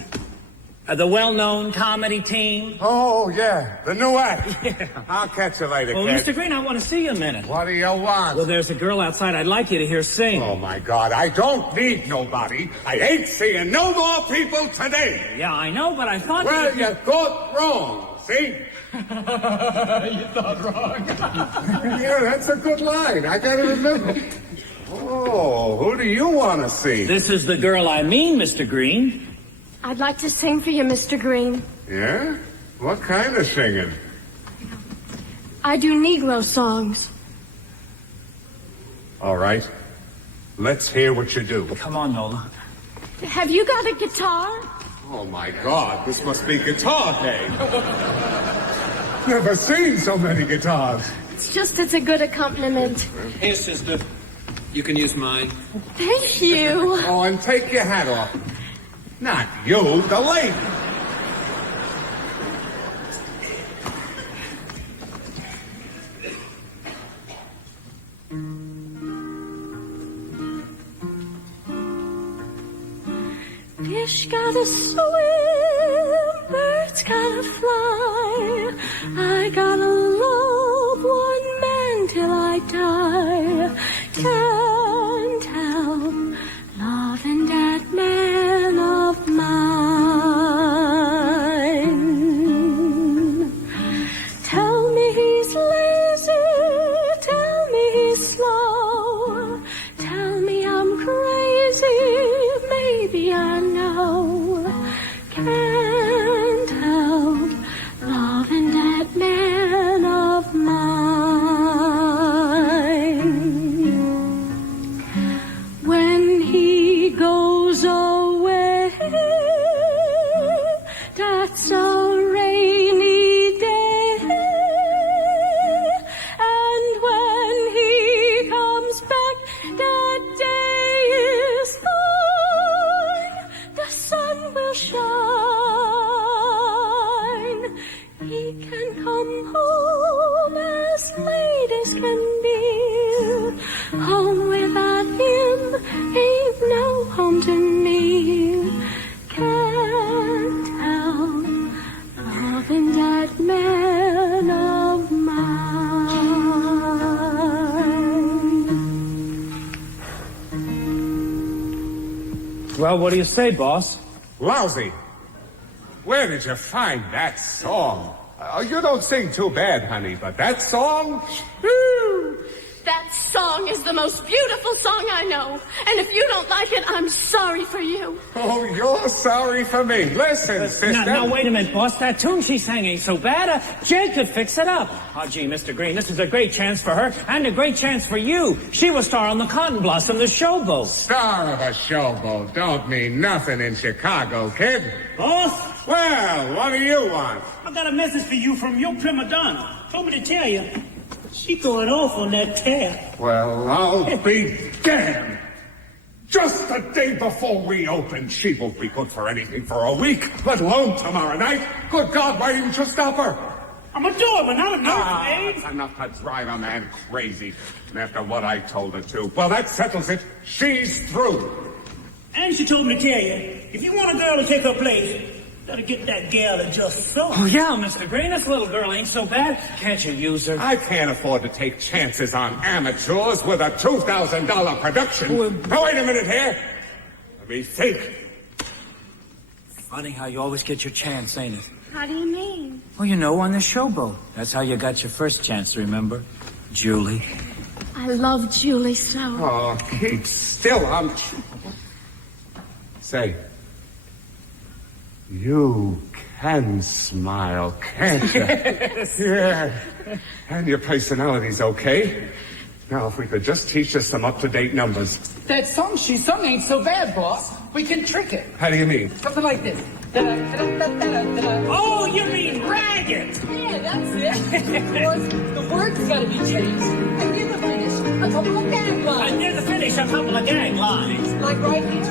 The well-known comedy team. Oh, yeah, the new act. Yeah. I'll catch you later, Well, kid. Mr. Green, I want to see you a minute. What do you want? Well, there's a girl outside I'd like you to hear sing. Oh, my God, I don't need nobody. I ain't seeing no more people today. Yeah, I know, but I thought... Well, you thought wrong, see? You thought wrong. Yeah, that's a good line. I gotta remember. Oh, who do you want to see? This is the girl I mean, Mr. Green. I'd like to sing for you, Mr. Green. Yeah? What kind of singing? I do Negro songs. All right. Let's hear what you do. Come on, Nola. Have you got a guitar? Oh, my God. This must be guitar day. Never seen so many guitars. It's a good accompaniment. Here, sister. You can use mine. Thank you. Oh, and take your hat off. Not you, the lady. Fish gotta swim, birds gotta fly. I gotta love one man till I die. Can't help loving that man of mine. Tell me he's lazy, tell me he's slow. Tell me I'm crazy, maybe I know. Can't help loving that man of mine. When he goes away, that's a rainy day. And when he comes back, that day is fine. The sun will shine. He can come home as late as can be. Home without him ain't no home to me. Can't help loving that man of mine. Well, what do you say, boss? Lousy. Where did you find that song? You don't sing too bad, honey, but that song? Whew. That song is the most beautiful song I know. And if you don't like it, I'm sorry for you. Oh, you're sorry for me. Listen, sister. Now, wait a minute, boss. That tune she's sang ain't so bad. Jake could fix it up. Oh, gee, Mr. Green, this is a great chance for her and a great chance for you. She was star on the Cotton Blossom, the showboat. Star of a showboat don't mean nothing in Chicago, kid. Boss? Well, what do you want? I got a message for you from your prima donna. Told me to tell you. She going off on that tab. Well, I'll be damned. Just the day before we open, she won't be good for anything for a week, let alone tomorrow night. Good God, why didn't you stop her? I'm a doorman, not a nursemaid. That's enough to drive a man crazy. And after what I told her to, well, that settles it. She's through. And she told me to tell you, if you want a girl to take her place, gotta get that gal that just so. Oh, yeah, Mr. Green, this little girl ain't so bad. Can't you use her? I can't afford to take chances on amateurs with a $2,000 production. Now, wait a minute here. Let me think. Funny how you always get your chance, ain't it? How do you mean? Well, you know, on the showboat. That's how you got your first chance, remember? Julie. I love Julie so. Oh, keep still. Say, you can smile, can't you? Yes. Yeah. And your personality's okay. Now, if we could just teach us some up-to-date numbers. That song she sung ain't so bad, boss. We can trick it. How do you mean? Something like this. Da-da-da-da-da-da-da. Oh, you mean ragged? Yeah, that's it. Of course, the words gotta be changed. And near the finish, a couple of gag lines. And near the finish, a couple of gag lines. Like right here.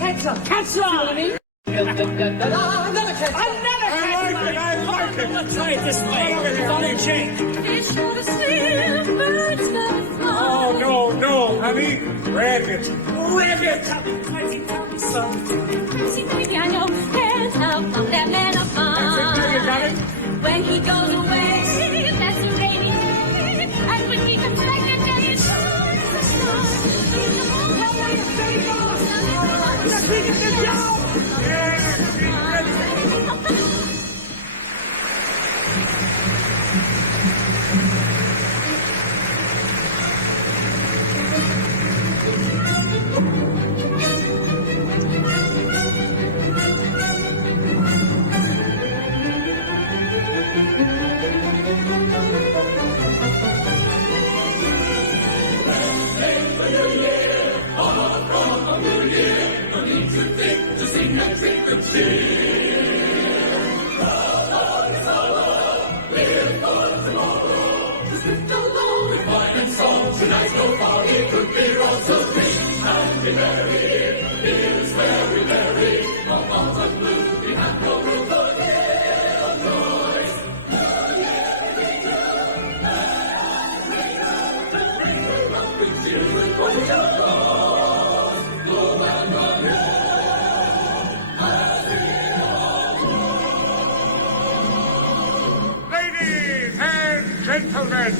Catch up. Catch line. Another catch line. I like it. Let's try it this way. Funny change. Fish go to swim, birds go to fly. Oh, no, honey. Ragged. Ragged. See, baby, I know can't help from that man of mine. When he goes away, that's a rainy day. And when he comes back, that day is sure as a star. He's the whole Gentlemen,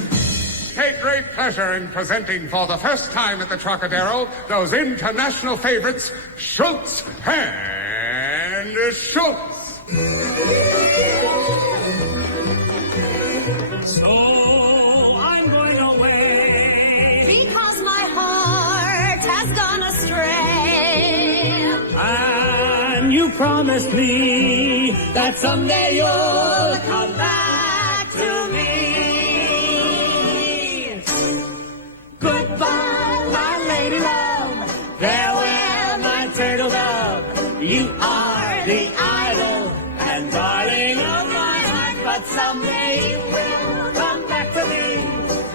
take great pleasure in presenting for the first time at the Trocadero those international favorites, Schultz and Schultz. So I'm going away because my heart has gone astray. and you promised me that someday you'll come back to me. Goodbye, my lady love. Farewell, my turtle dove. You are the idol and darling of my heart, but someday you will come back to me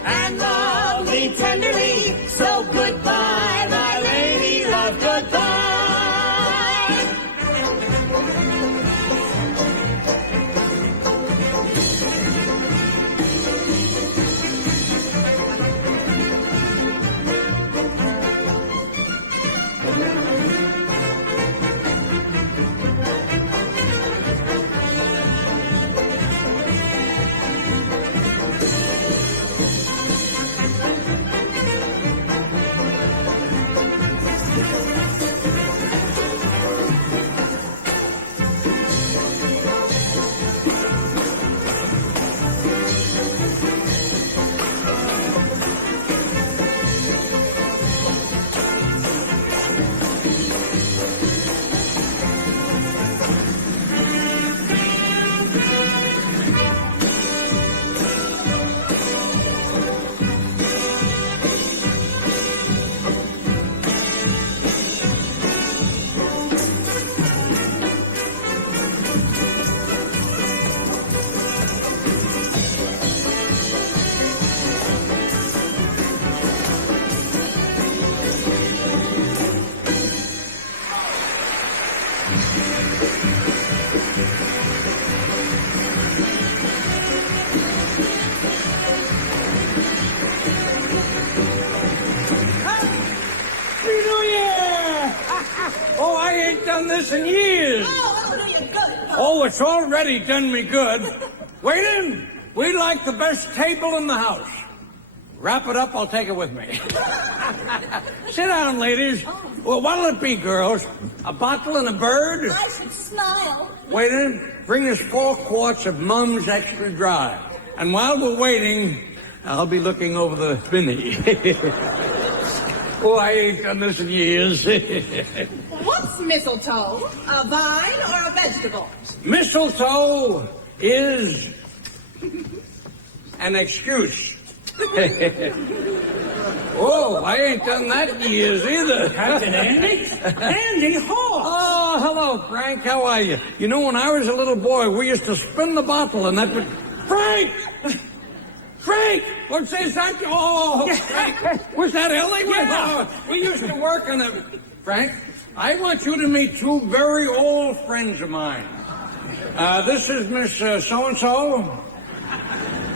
and love me tenderly. So goodbye, my lady love, goodbye. Oh, I ain't done this in years. Oh, it's already done me good. Waiting, we like the best table in the house. Wrap it up, I'll take it with me. Sit down, ladies. Well, what'll it be, girls? A bottle and a bird? I should smile. Waiting, bring us 4 quarts of Mum's Extra Dry. And while we're waiting, I'll be looking over the binny. Oh, I ain't done this in years. What's mistletoe? A vine or a vegetable? Mistletoe is an excuse. Oh, I ain't done that in years either. Captain Andy? Andy Hawks! Oh, hello, Frank. How are you? You know, when I was a little boy, we used to spin the bottle and that would... Frank! Frank! What's this? Oh, Frank. Was that Ellie? Yeah. Oh, we used to work on a... Frank, I want you to meet two very old friends of mine. This is Miss So-and-so.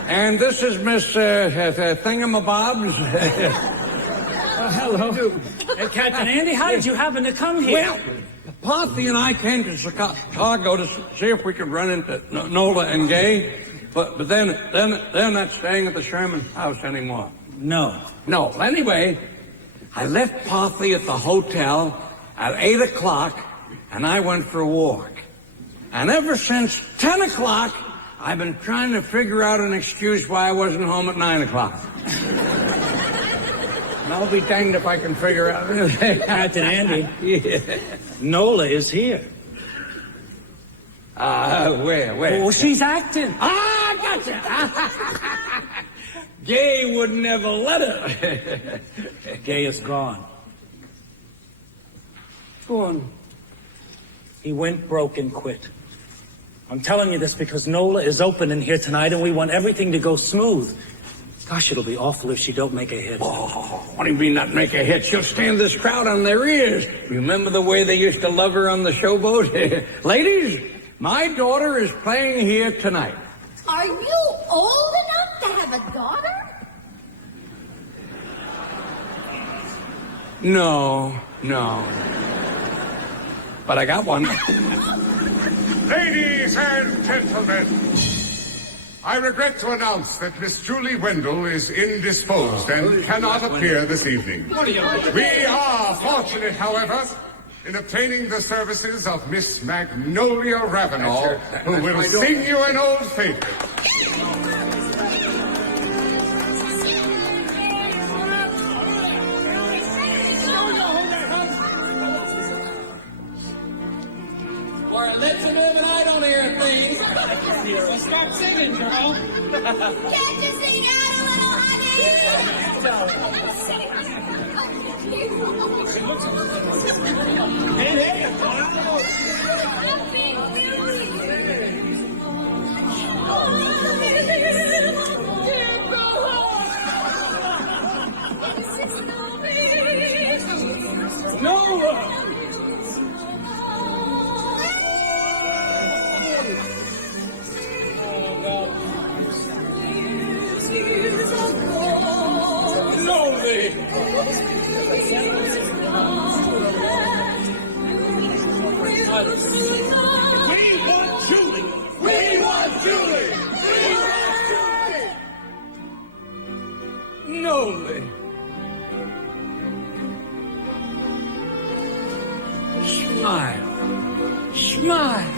And this is Miss Thingamabobs. Hello. Captain Andy, how did you happen to come here? Well, Ponthy and I came to Chicago to see if we could run into Nola and Gay. But then they're not staying at the Sherman house anymore. No. No. Anyway, I left Ponthy at the hotel at 8 o'clock, and I went for a walk. And ever since 10 o'clock, I've been trying to figure out an excuse why I wasn't home at 9 o'clock. And I'll be danged if I can figure out anything. Captain Andy. Yeah. Nola is here. Where? Oh, she's acting. Ah, gotcha. Gay would never let her. Gay is gone. Gone. He went broke and quit. I'm telling you this because Nola is opening here tonight and we want everything to go smooth. Gosh, it'll be awful if she don't make a hit. Oh, what do you mean not make a hit? She'll stand this crowd on their ears. Remember the way they used to love her on the showboat? Ladies, my daughter is playing here tonight. Are you old enough to have a daughter? No. But I got one. Ladies and gentlemen, I regret to announce that Miss Julie Wendell is indisposed and cannot appear this evening. We are fortunate, however, in obtaining the services of Miss Magnolia Ravenal, who will sing you an old favorite. Well, let's move and I don't hear things. Well, start singing, girl. Can't you sing out a little, No! We want Julie! We want Julie! We want Julie! Noli. Smile. Smile.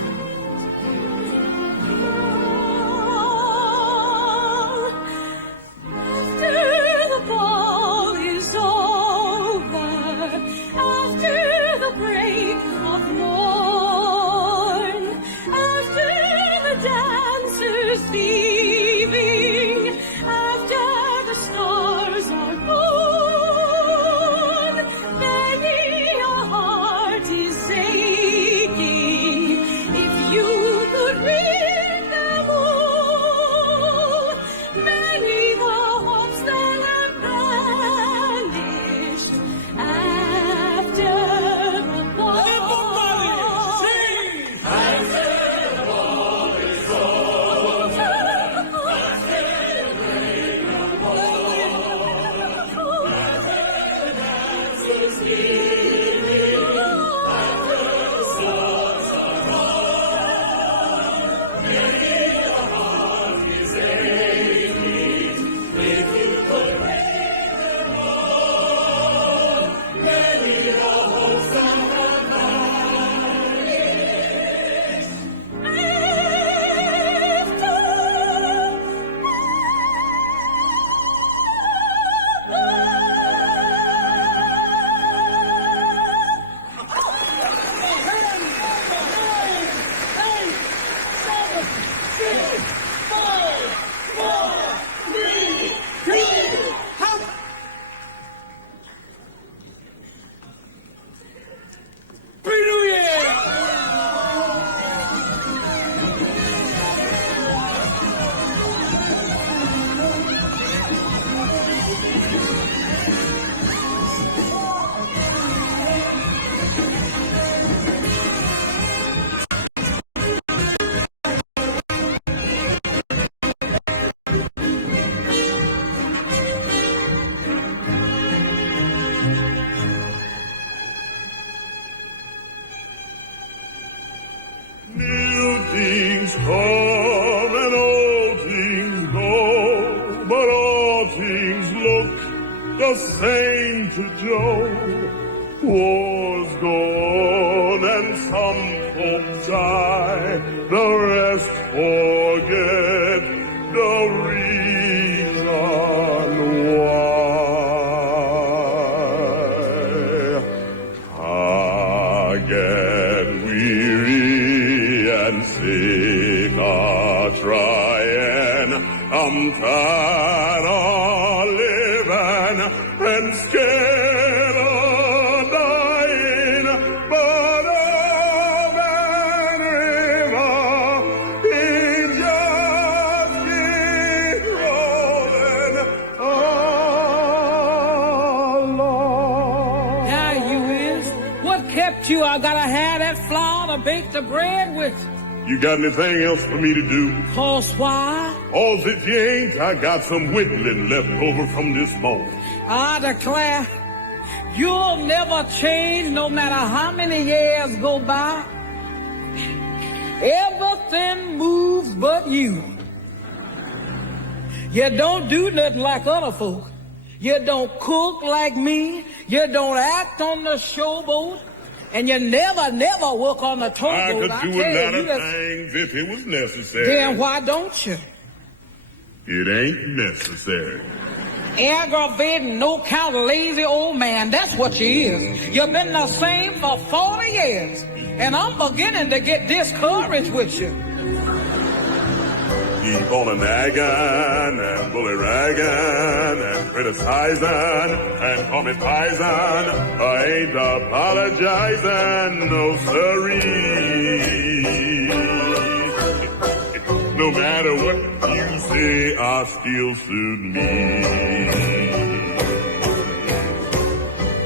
just saying to Joe, war's gone and some folks die, the rest forget the reason why. I get weary and sick of trying. I'm tired of living and scared of dying, but open river, it just keeps rolling along. Now you is. What kept you? I gotta have that flour to bake the bread with. You got anything else for me to do? Cause why? All's it you ain't, I got some whittling left over from this morning. I declare, you'll never change no matter how many years go by. Everything moves but you. You don't do nothing like other folk. You don't cook like me. You don't act on the showboat. And you never work on the towboat. I could do a lot of things if it was necessary. Then why don't you? It ain't necessary. Aggravating, no count, lazy old man. That's what you is. You've been the same for 40 years. And I'm beginning to get discouraged with you. Keep on nagging and bully-ragging and criticizing and call me pison. I ain't apologizing, no siree. No matter what you say, I still suit me.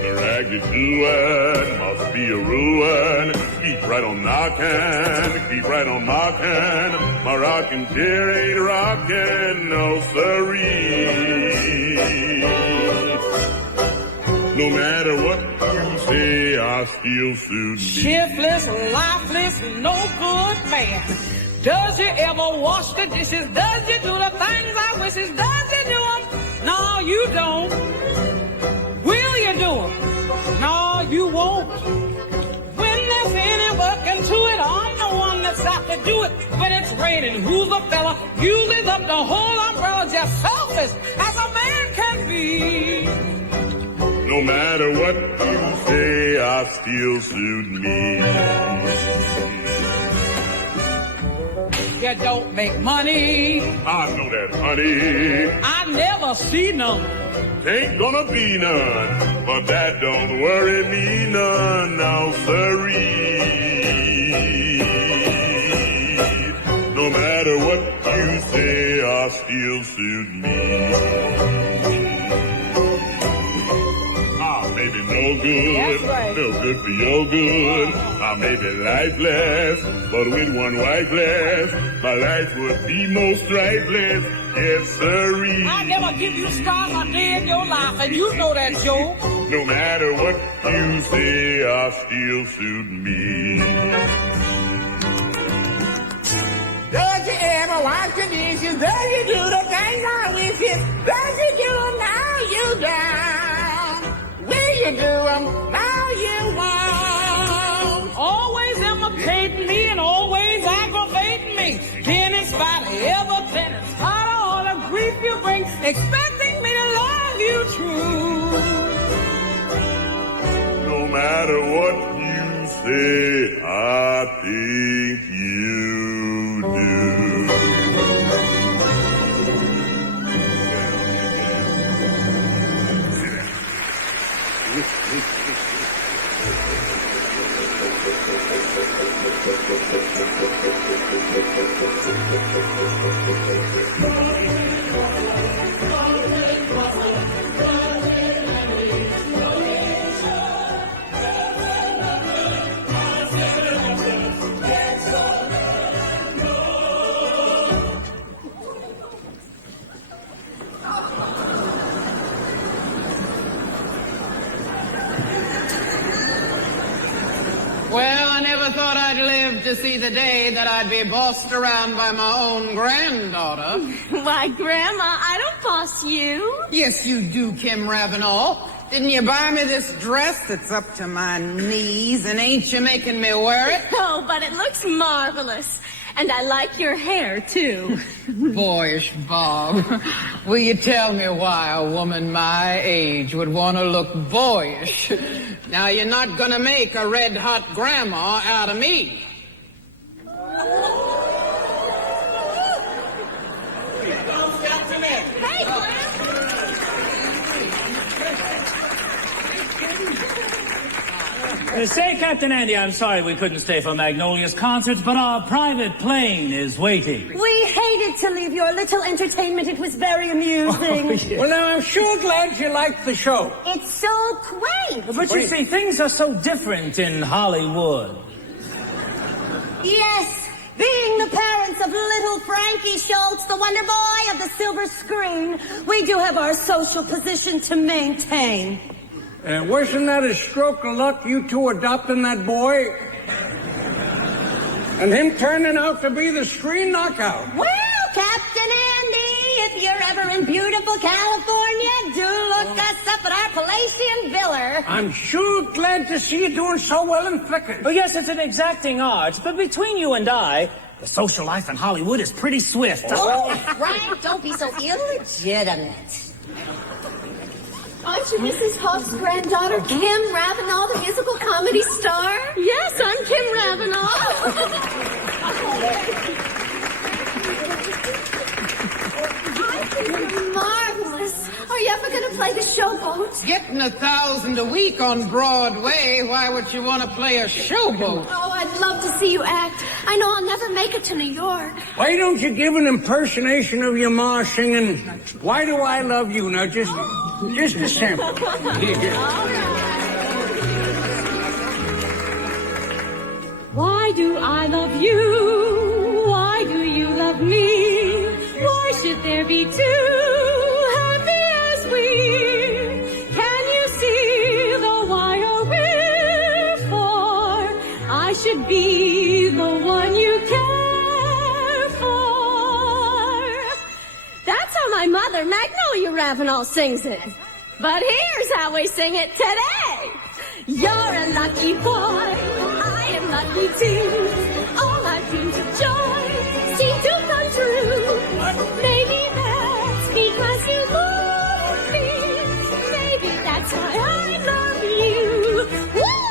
The rag you're doing must be a ruin. Keep right on knocking, keep right on mocking. My rocking chair ain't rocking, no siree. No matter what you say, I still suit me. Shiftless, lifeless, no good man. Does you ever wash the dishes? Does you do the things I wishes? Does you do them? No, you don't. Will you do them? No, you won't. When there's any work into it, I'm the one that's got to do it. When it's raining, who's the fella? Uses up the whole umbrella, just selfish as a man can be. No matter what you say, I still suit me. You don't make money. I know that, honey. I never see none. Ain't gonna be none, but that don't worry me none, now siree. No matter what you say, I still suit me. Maybe no good, that's right. No good for your good. I may be lifeless, but with one wife less, my life would be most strifeless. Yes, sirree. I never give you stars a day in your life, and you know that, Joe. No matter what you say, I still suit me. Does you ever wash your dishes? Does you do the things I wish you? Does you do them now you down? Will you do them now you won't? Always imitating me and always aggravating me. Then in spite of everything, in spite of all the grief you bring, expecting me to love you true. No matter what you say, I think you do. never thought I'd live to see the day that I'd be bossed around by my own granddaughter. Why, Grandma, I don't boss you. Yes, you do, Kim Ravenal. Didn't you buy me this dress that's up to my knees, and ain't you making me wear it? Oh, but it looks marvelous. And I like your hair, too. Boyish Bob. Will you tell me why a woman my age would want to look boyish? Now, you're not going to make a red-hot grandma out of me. Say, Captain Andy, I'm sorry we couldn't stay for Magnolia's concerts, but our private plane is waiting. We hated to leave your little entertainment. It was very amusing. Oh, yeah. Well, now, I'm sure glad you liked the show. It's so quaint. But you see, things are so different in Hollywood. Yes, being the parents of little Frankie Schultz, the wonder boy of the silver screen, we do have our social position to maintain. Wasn't that a stroke of luck, you two adopting that boy? And him turning out to be the screen knockout? Well, Captain Andy, if you're ever in beautiful California, do look us up at our Palladian Villa. I'm sure glad to see you doing so well in Flickr. Oh, yes, it's an exacting art, but between you and I, the social life in Hollywood is pretty swift. Oh, Frank, don't be so illegitimate. Aren't you Mrs. Hoff's granddaughter, Kim Ravenal, the musical comedy star? Yes, I'm Kim Ravenal. Marvelous. Are you ever going to play the showboat? Getting $1,000 a week on Broadway, why would you want to play a showboat? Oh, I'd love to see you act. I know I'll never make it to New York. Why don't you give an impersonation of your ma singing, Why Do I Love You? Now, just a sample. Why do I love you? Why do you love me? Why should there be two happy as we? Can you see the why or wherefore? I should be the one you care for. That's how my mother, Magnolia Ravenal, sings it. But here's how we sing it today. You're a lucky boy, I am lucky too. All our dreams of joy seem to come true. Maybe that's because you love me. Maybe that's why I love you. Woo!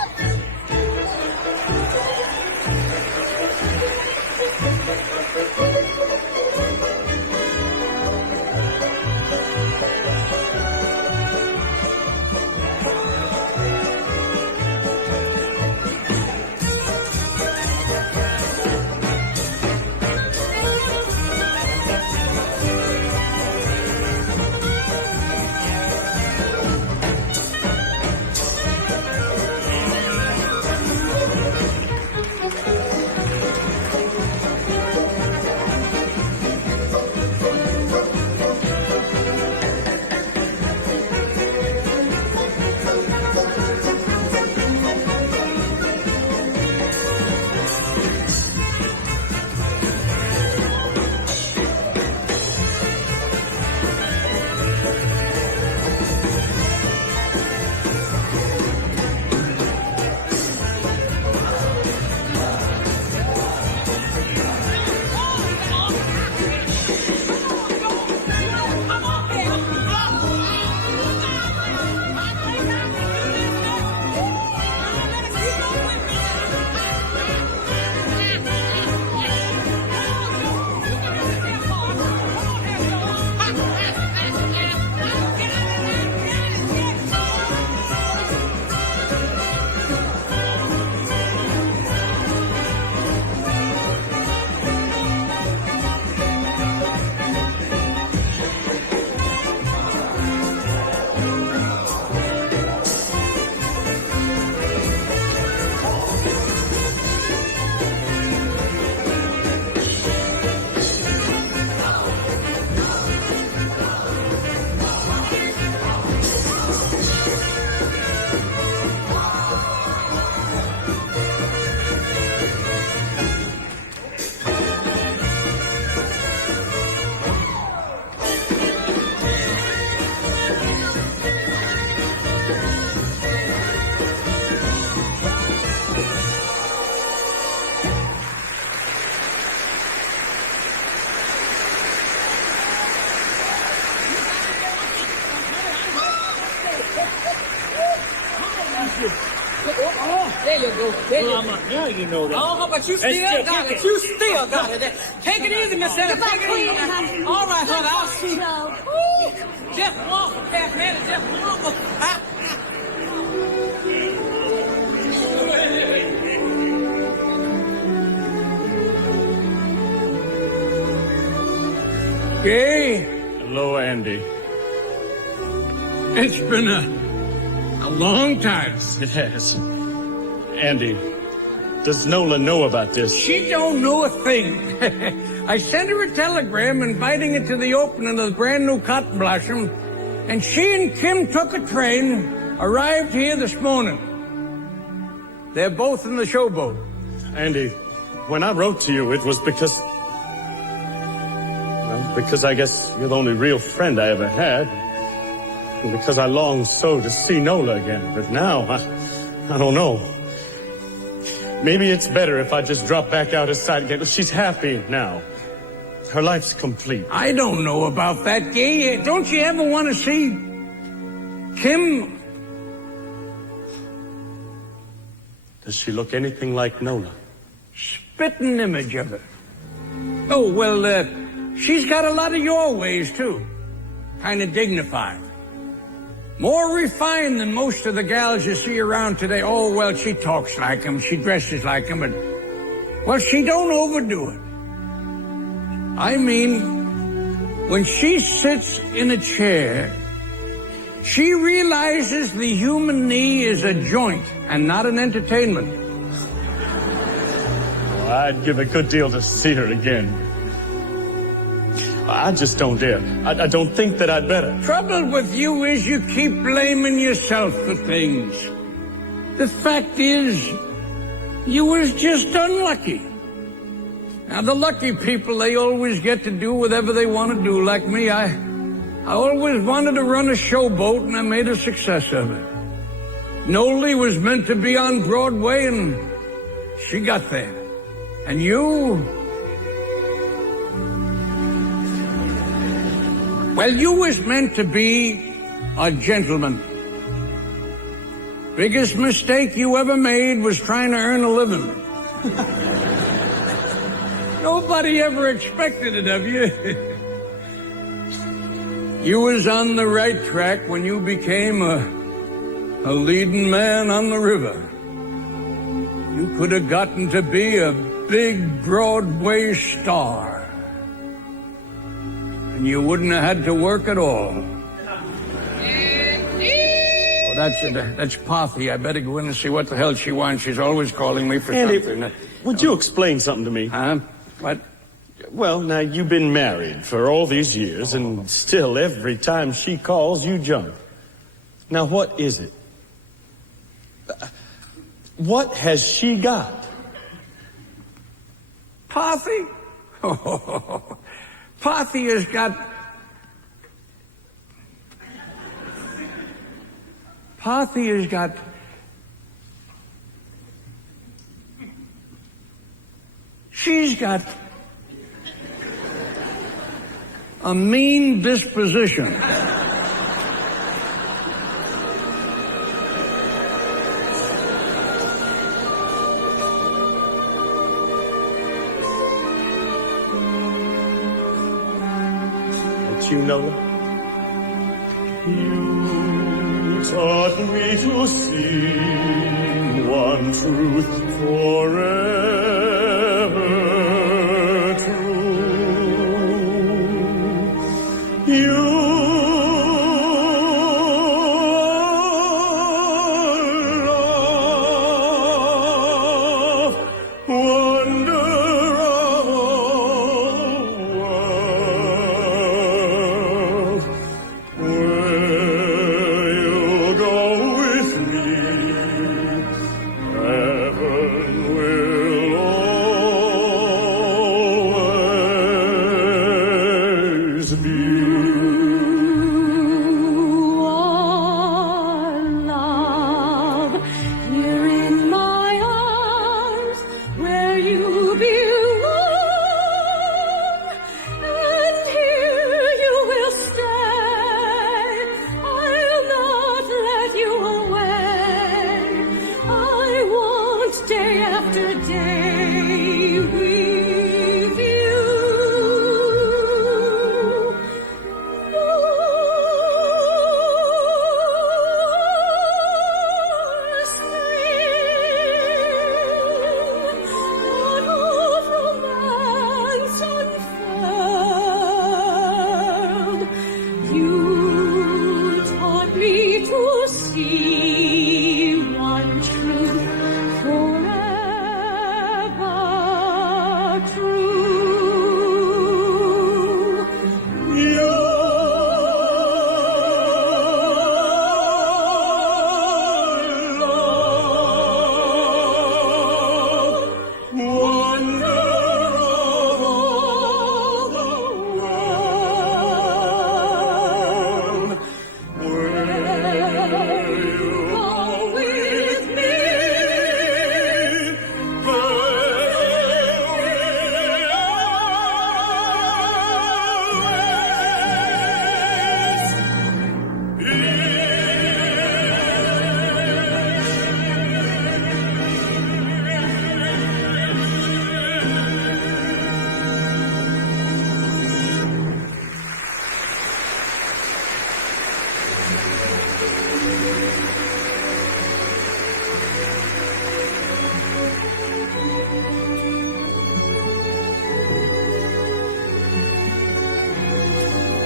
There you go. There you go. Now you know that. Oh, but you still got it. You still got it. Take it easy, Miss Edna. Take it easy. All right, honey. I'll see you. Just one for that, man. Just one for... Gay. Hello, Andy. It's been a long time. It has. Andy, does Nola know about this? She don't know a thing. I sent her a telegram inviting her to the opening of the brand new Cotton Blossom, and she and Kim took a train, arrived here this morning. They're both in the showboat. Andy, when I wrote to you, it was because I guess you're the only real friend I ever had. And because I longed so to see Nola again. But now, I don't know. Maybe it's better if I just drop back out of sight again. She's happy now. Her life's complete. I don't know about that, Gay. Don't you ever want to see Kim? Does she look anything like Nola? Spitting image of her. Oh, well, she's got a lot of your ways, too. Kind of dignified. More refined than most of the gals you see around today. Oh, well, she talks like them, she dresses like them, but, well, she don't overdo it. I mean, when she sits in a chair, she realizes the human knee is a joint and not an entertainment. Well, I'd give a good deal to see her again. I just don't dare. I don't think that I'd better. Trouble with you is you keep blaming yourself for things. The fact is, you was just unlucky. Now, the lucky people, they always get to do whatever they want to do. Like me, I always wanted to run a showboat, and I made a success of it. Nola was meant to be on Broadway, and she got there. And you... well, you was meant to be a gentleman. Biggest mistake you ever made was trying to earn a living. Nobody ever expected it of you. You was on the right track when you became a leading man on the river. You could have gotten to be a big Broadway star. And you wouldn't have had to work at all. Oh, that's Pothy. I better go in and see what the hell she wants. She's always calling me for something. Would you explain something to me? Huh? What? Well, now, you've been married for all these years, and still every time she calls, you jump. Now, what is it? What has she got? Pothy? Oh, Pothy has got... Pothy has got... she's got... a mean disposition. You, Nola? You taught me to sing one truth forever true. You love, wonder of I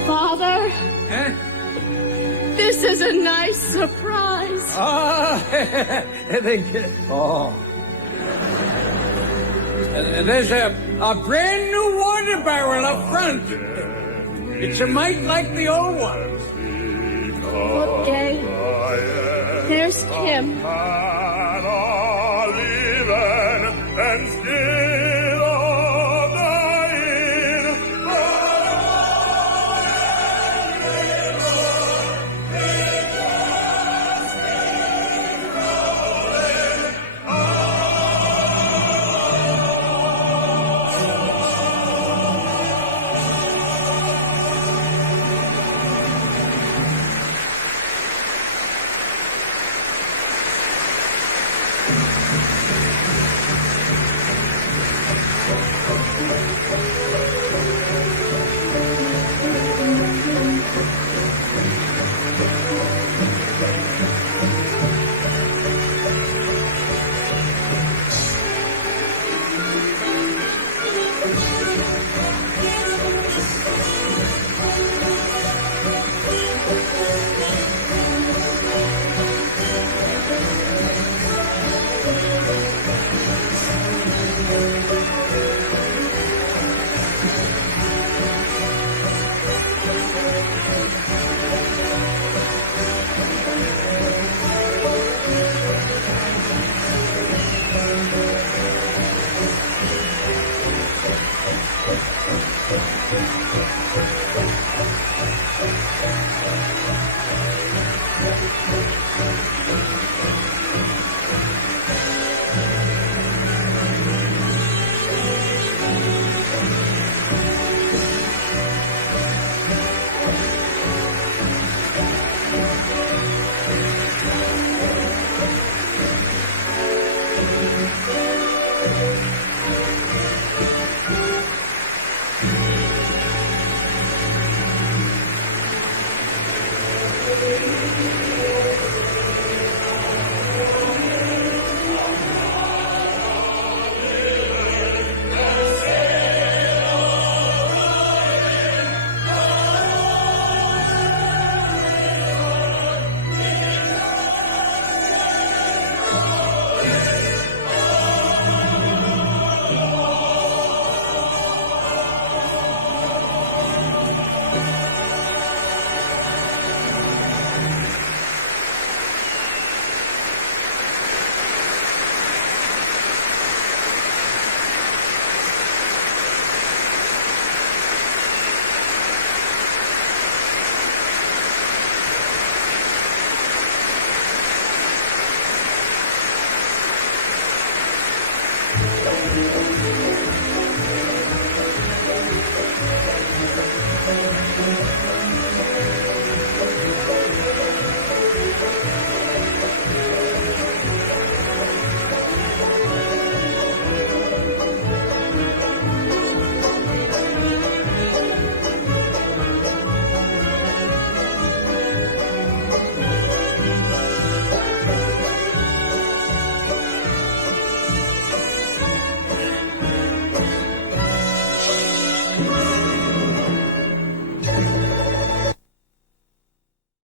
Father? Eh? This is a nice surprise. There's a brand new water barrel up front. It's a mite like the old one. Look, Gay. There's Kim. And still all dying.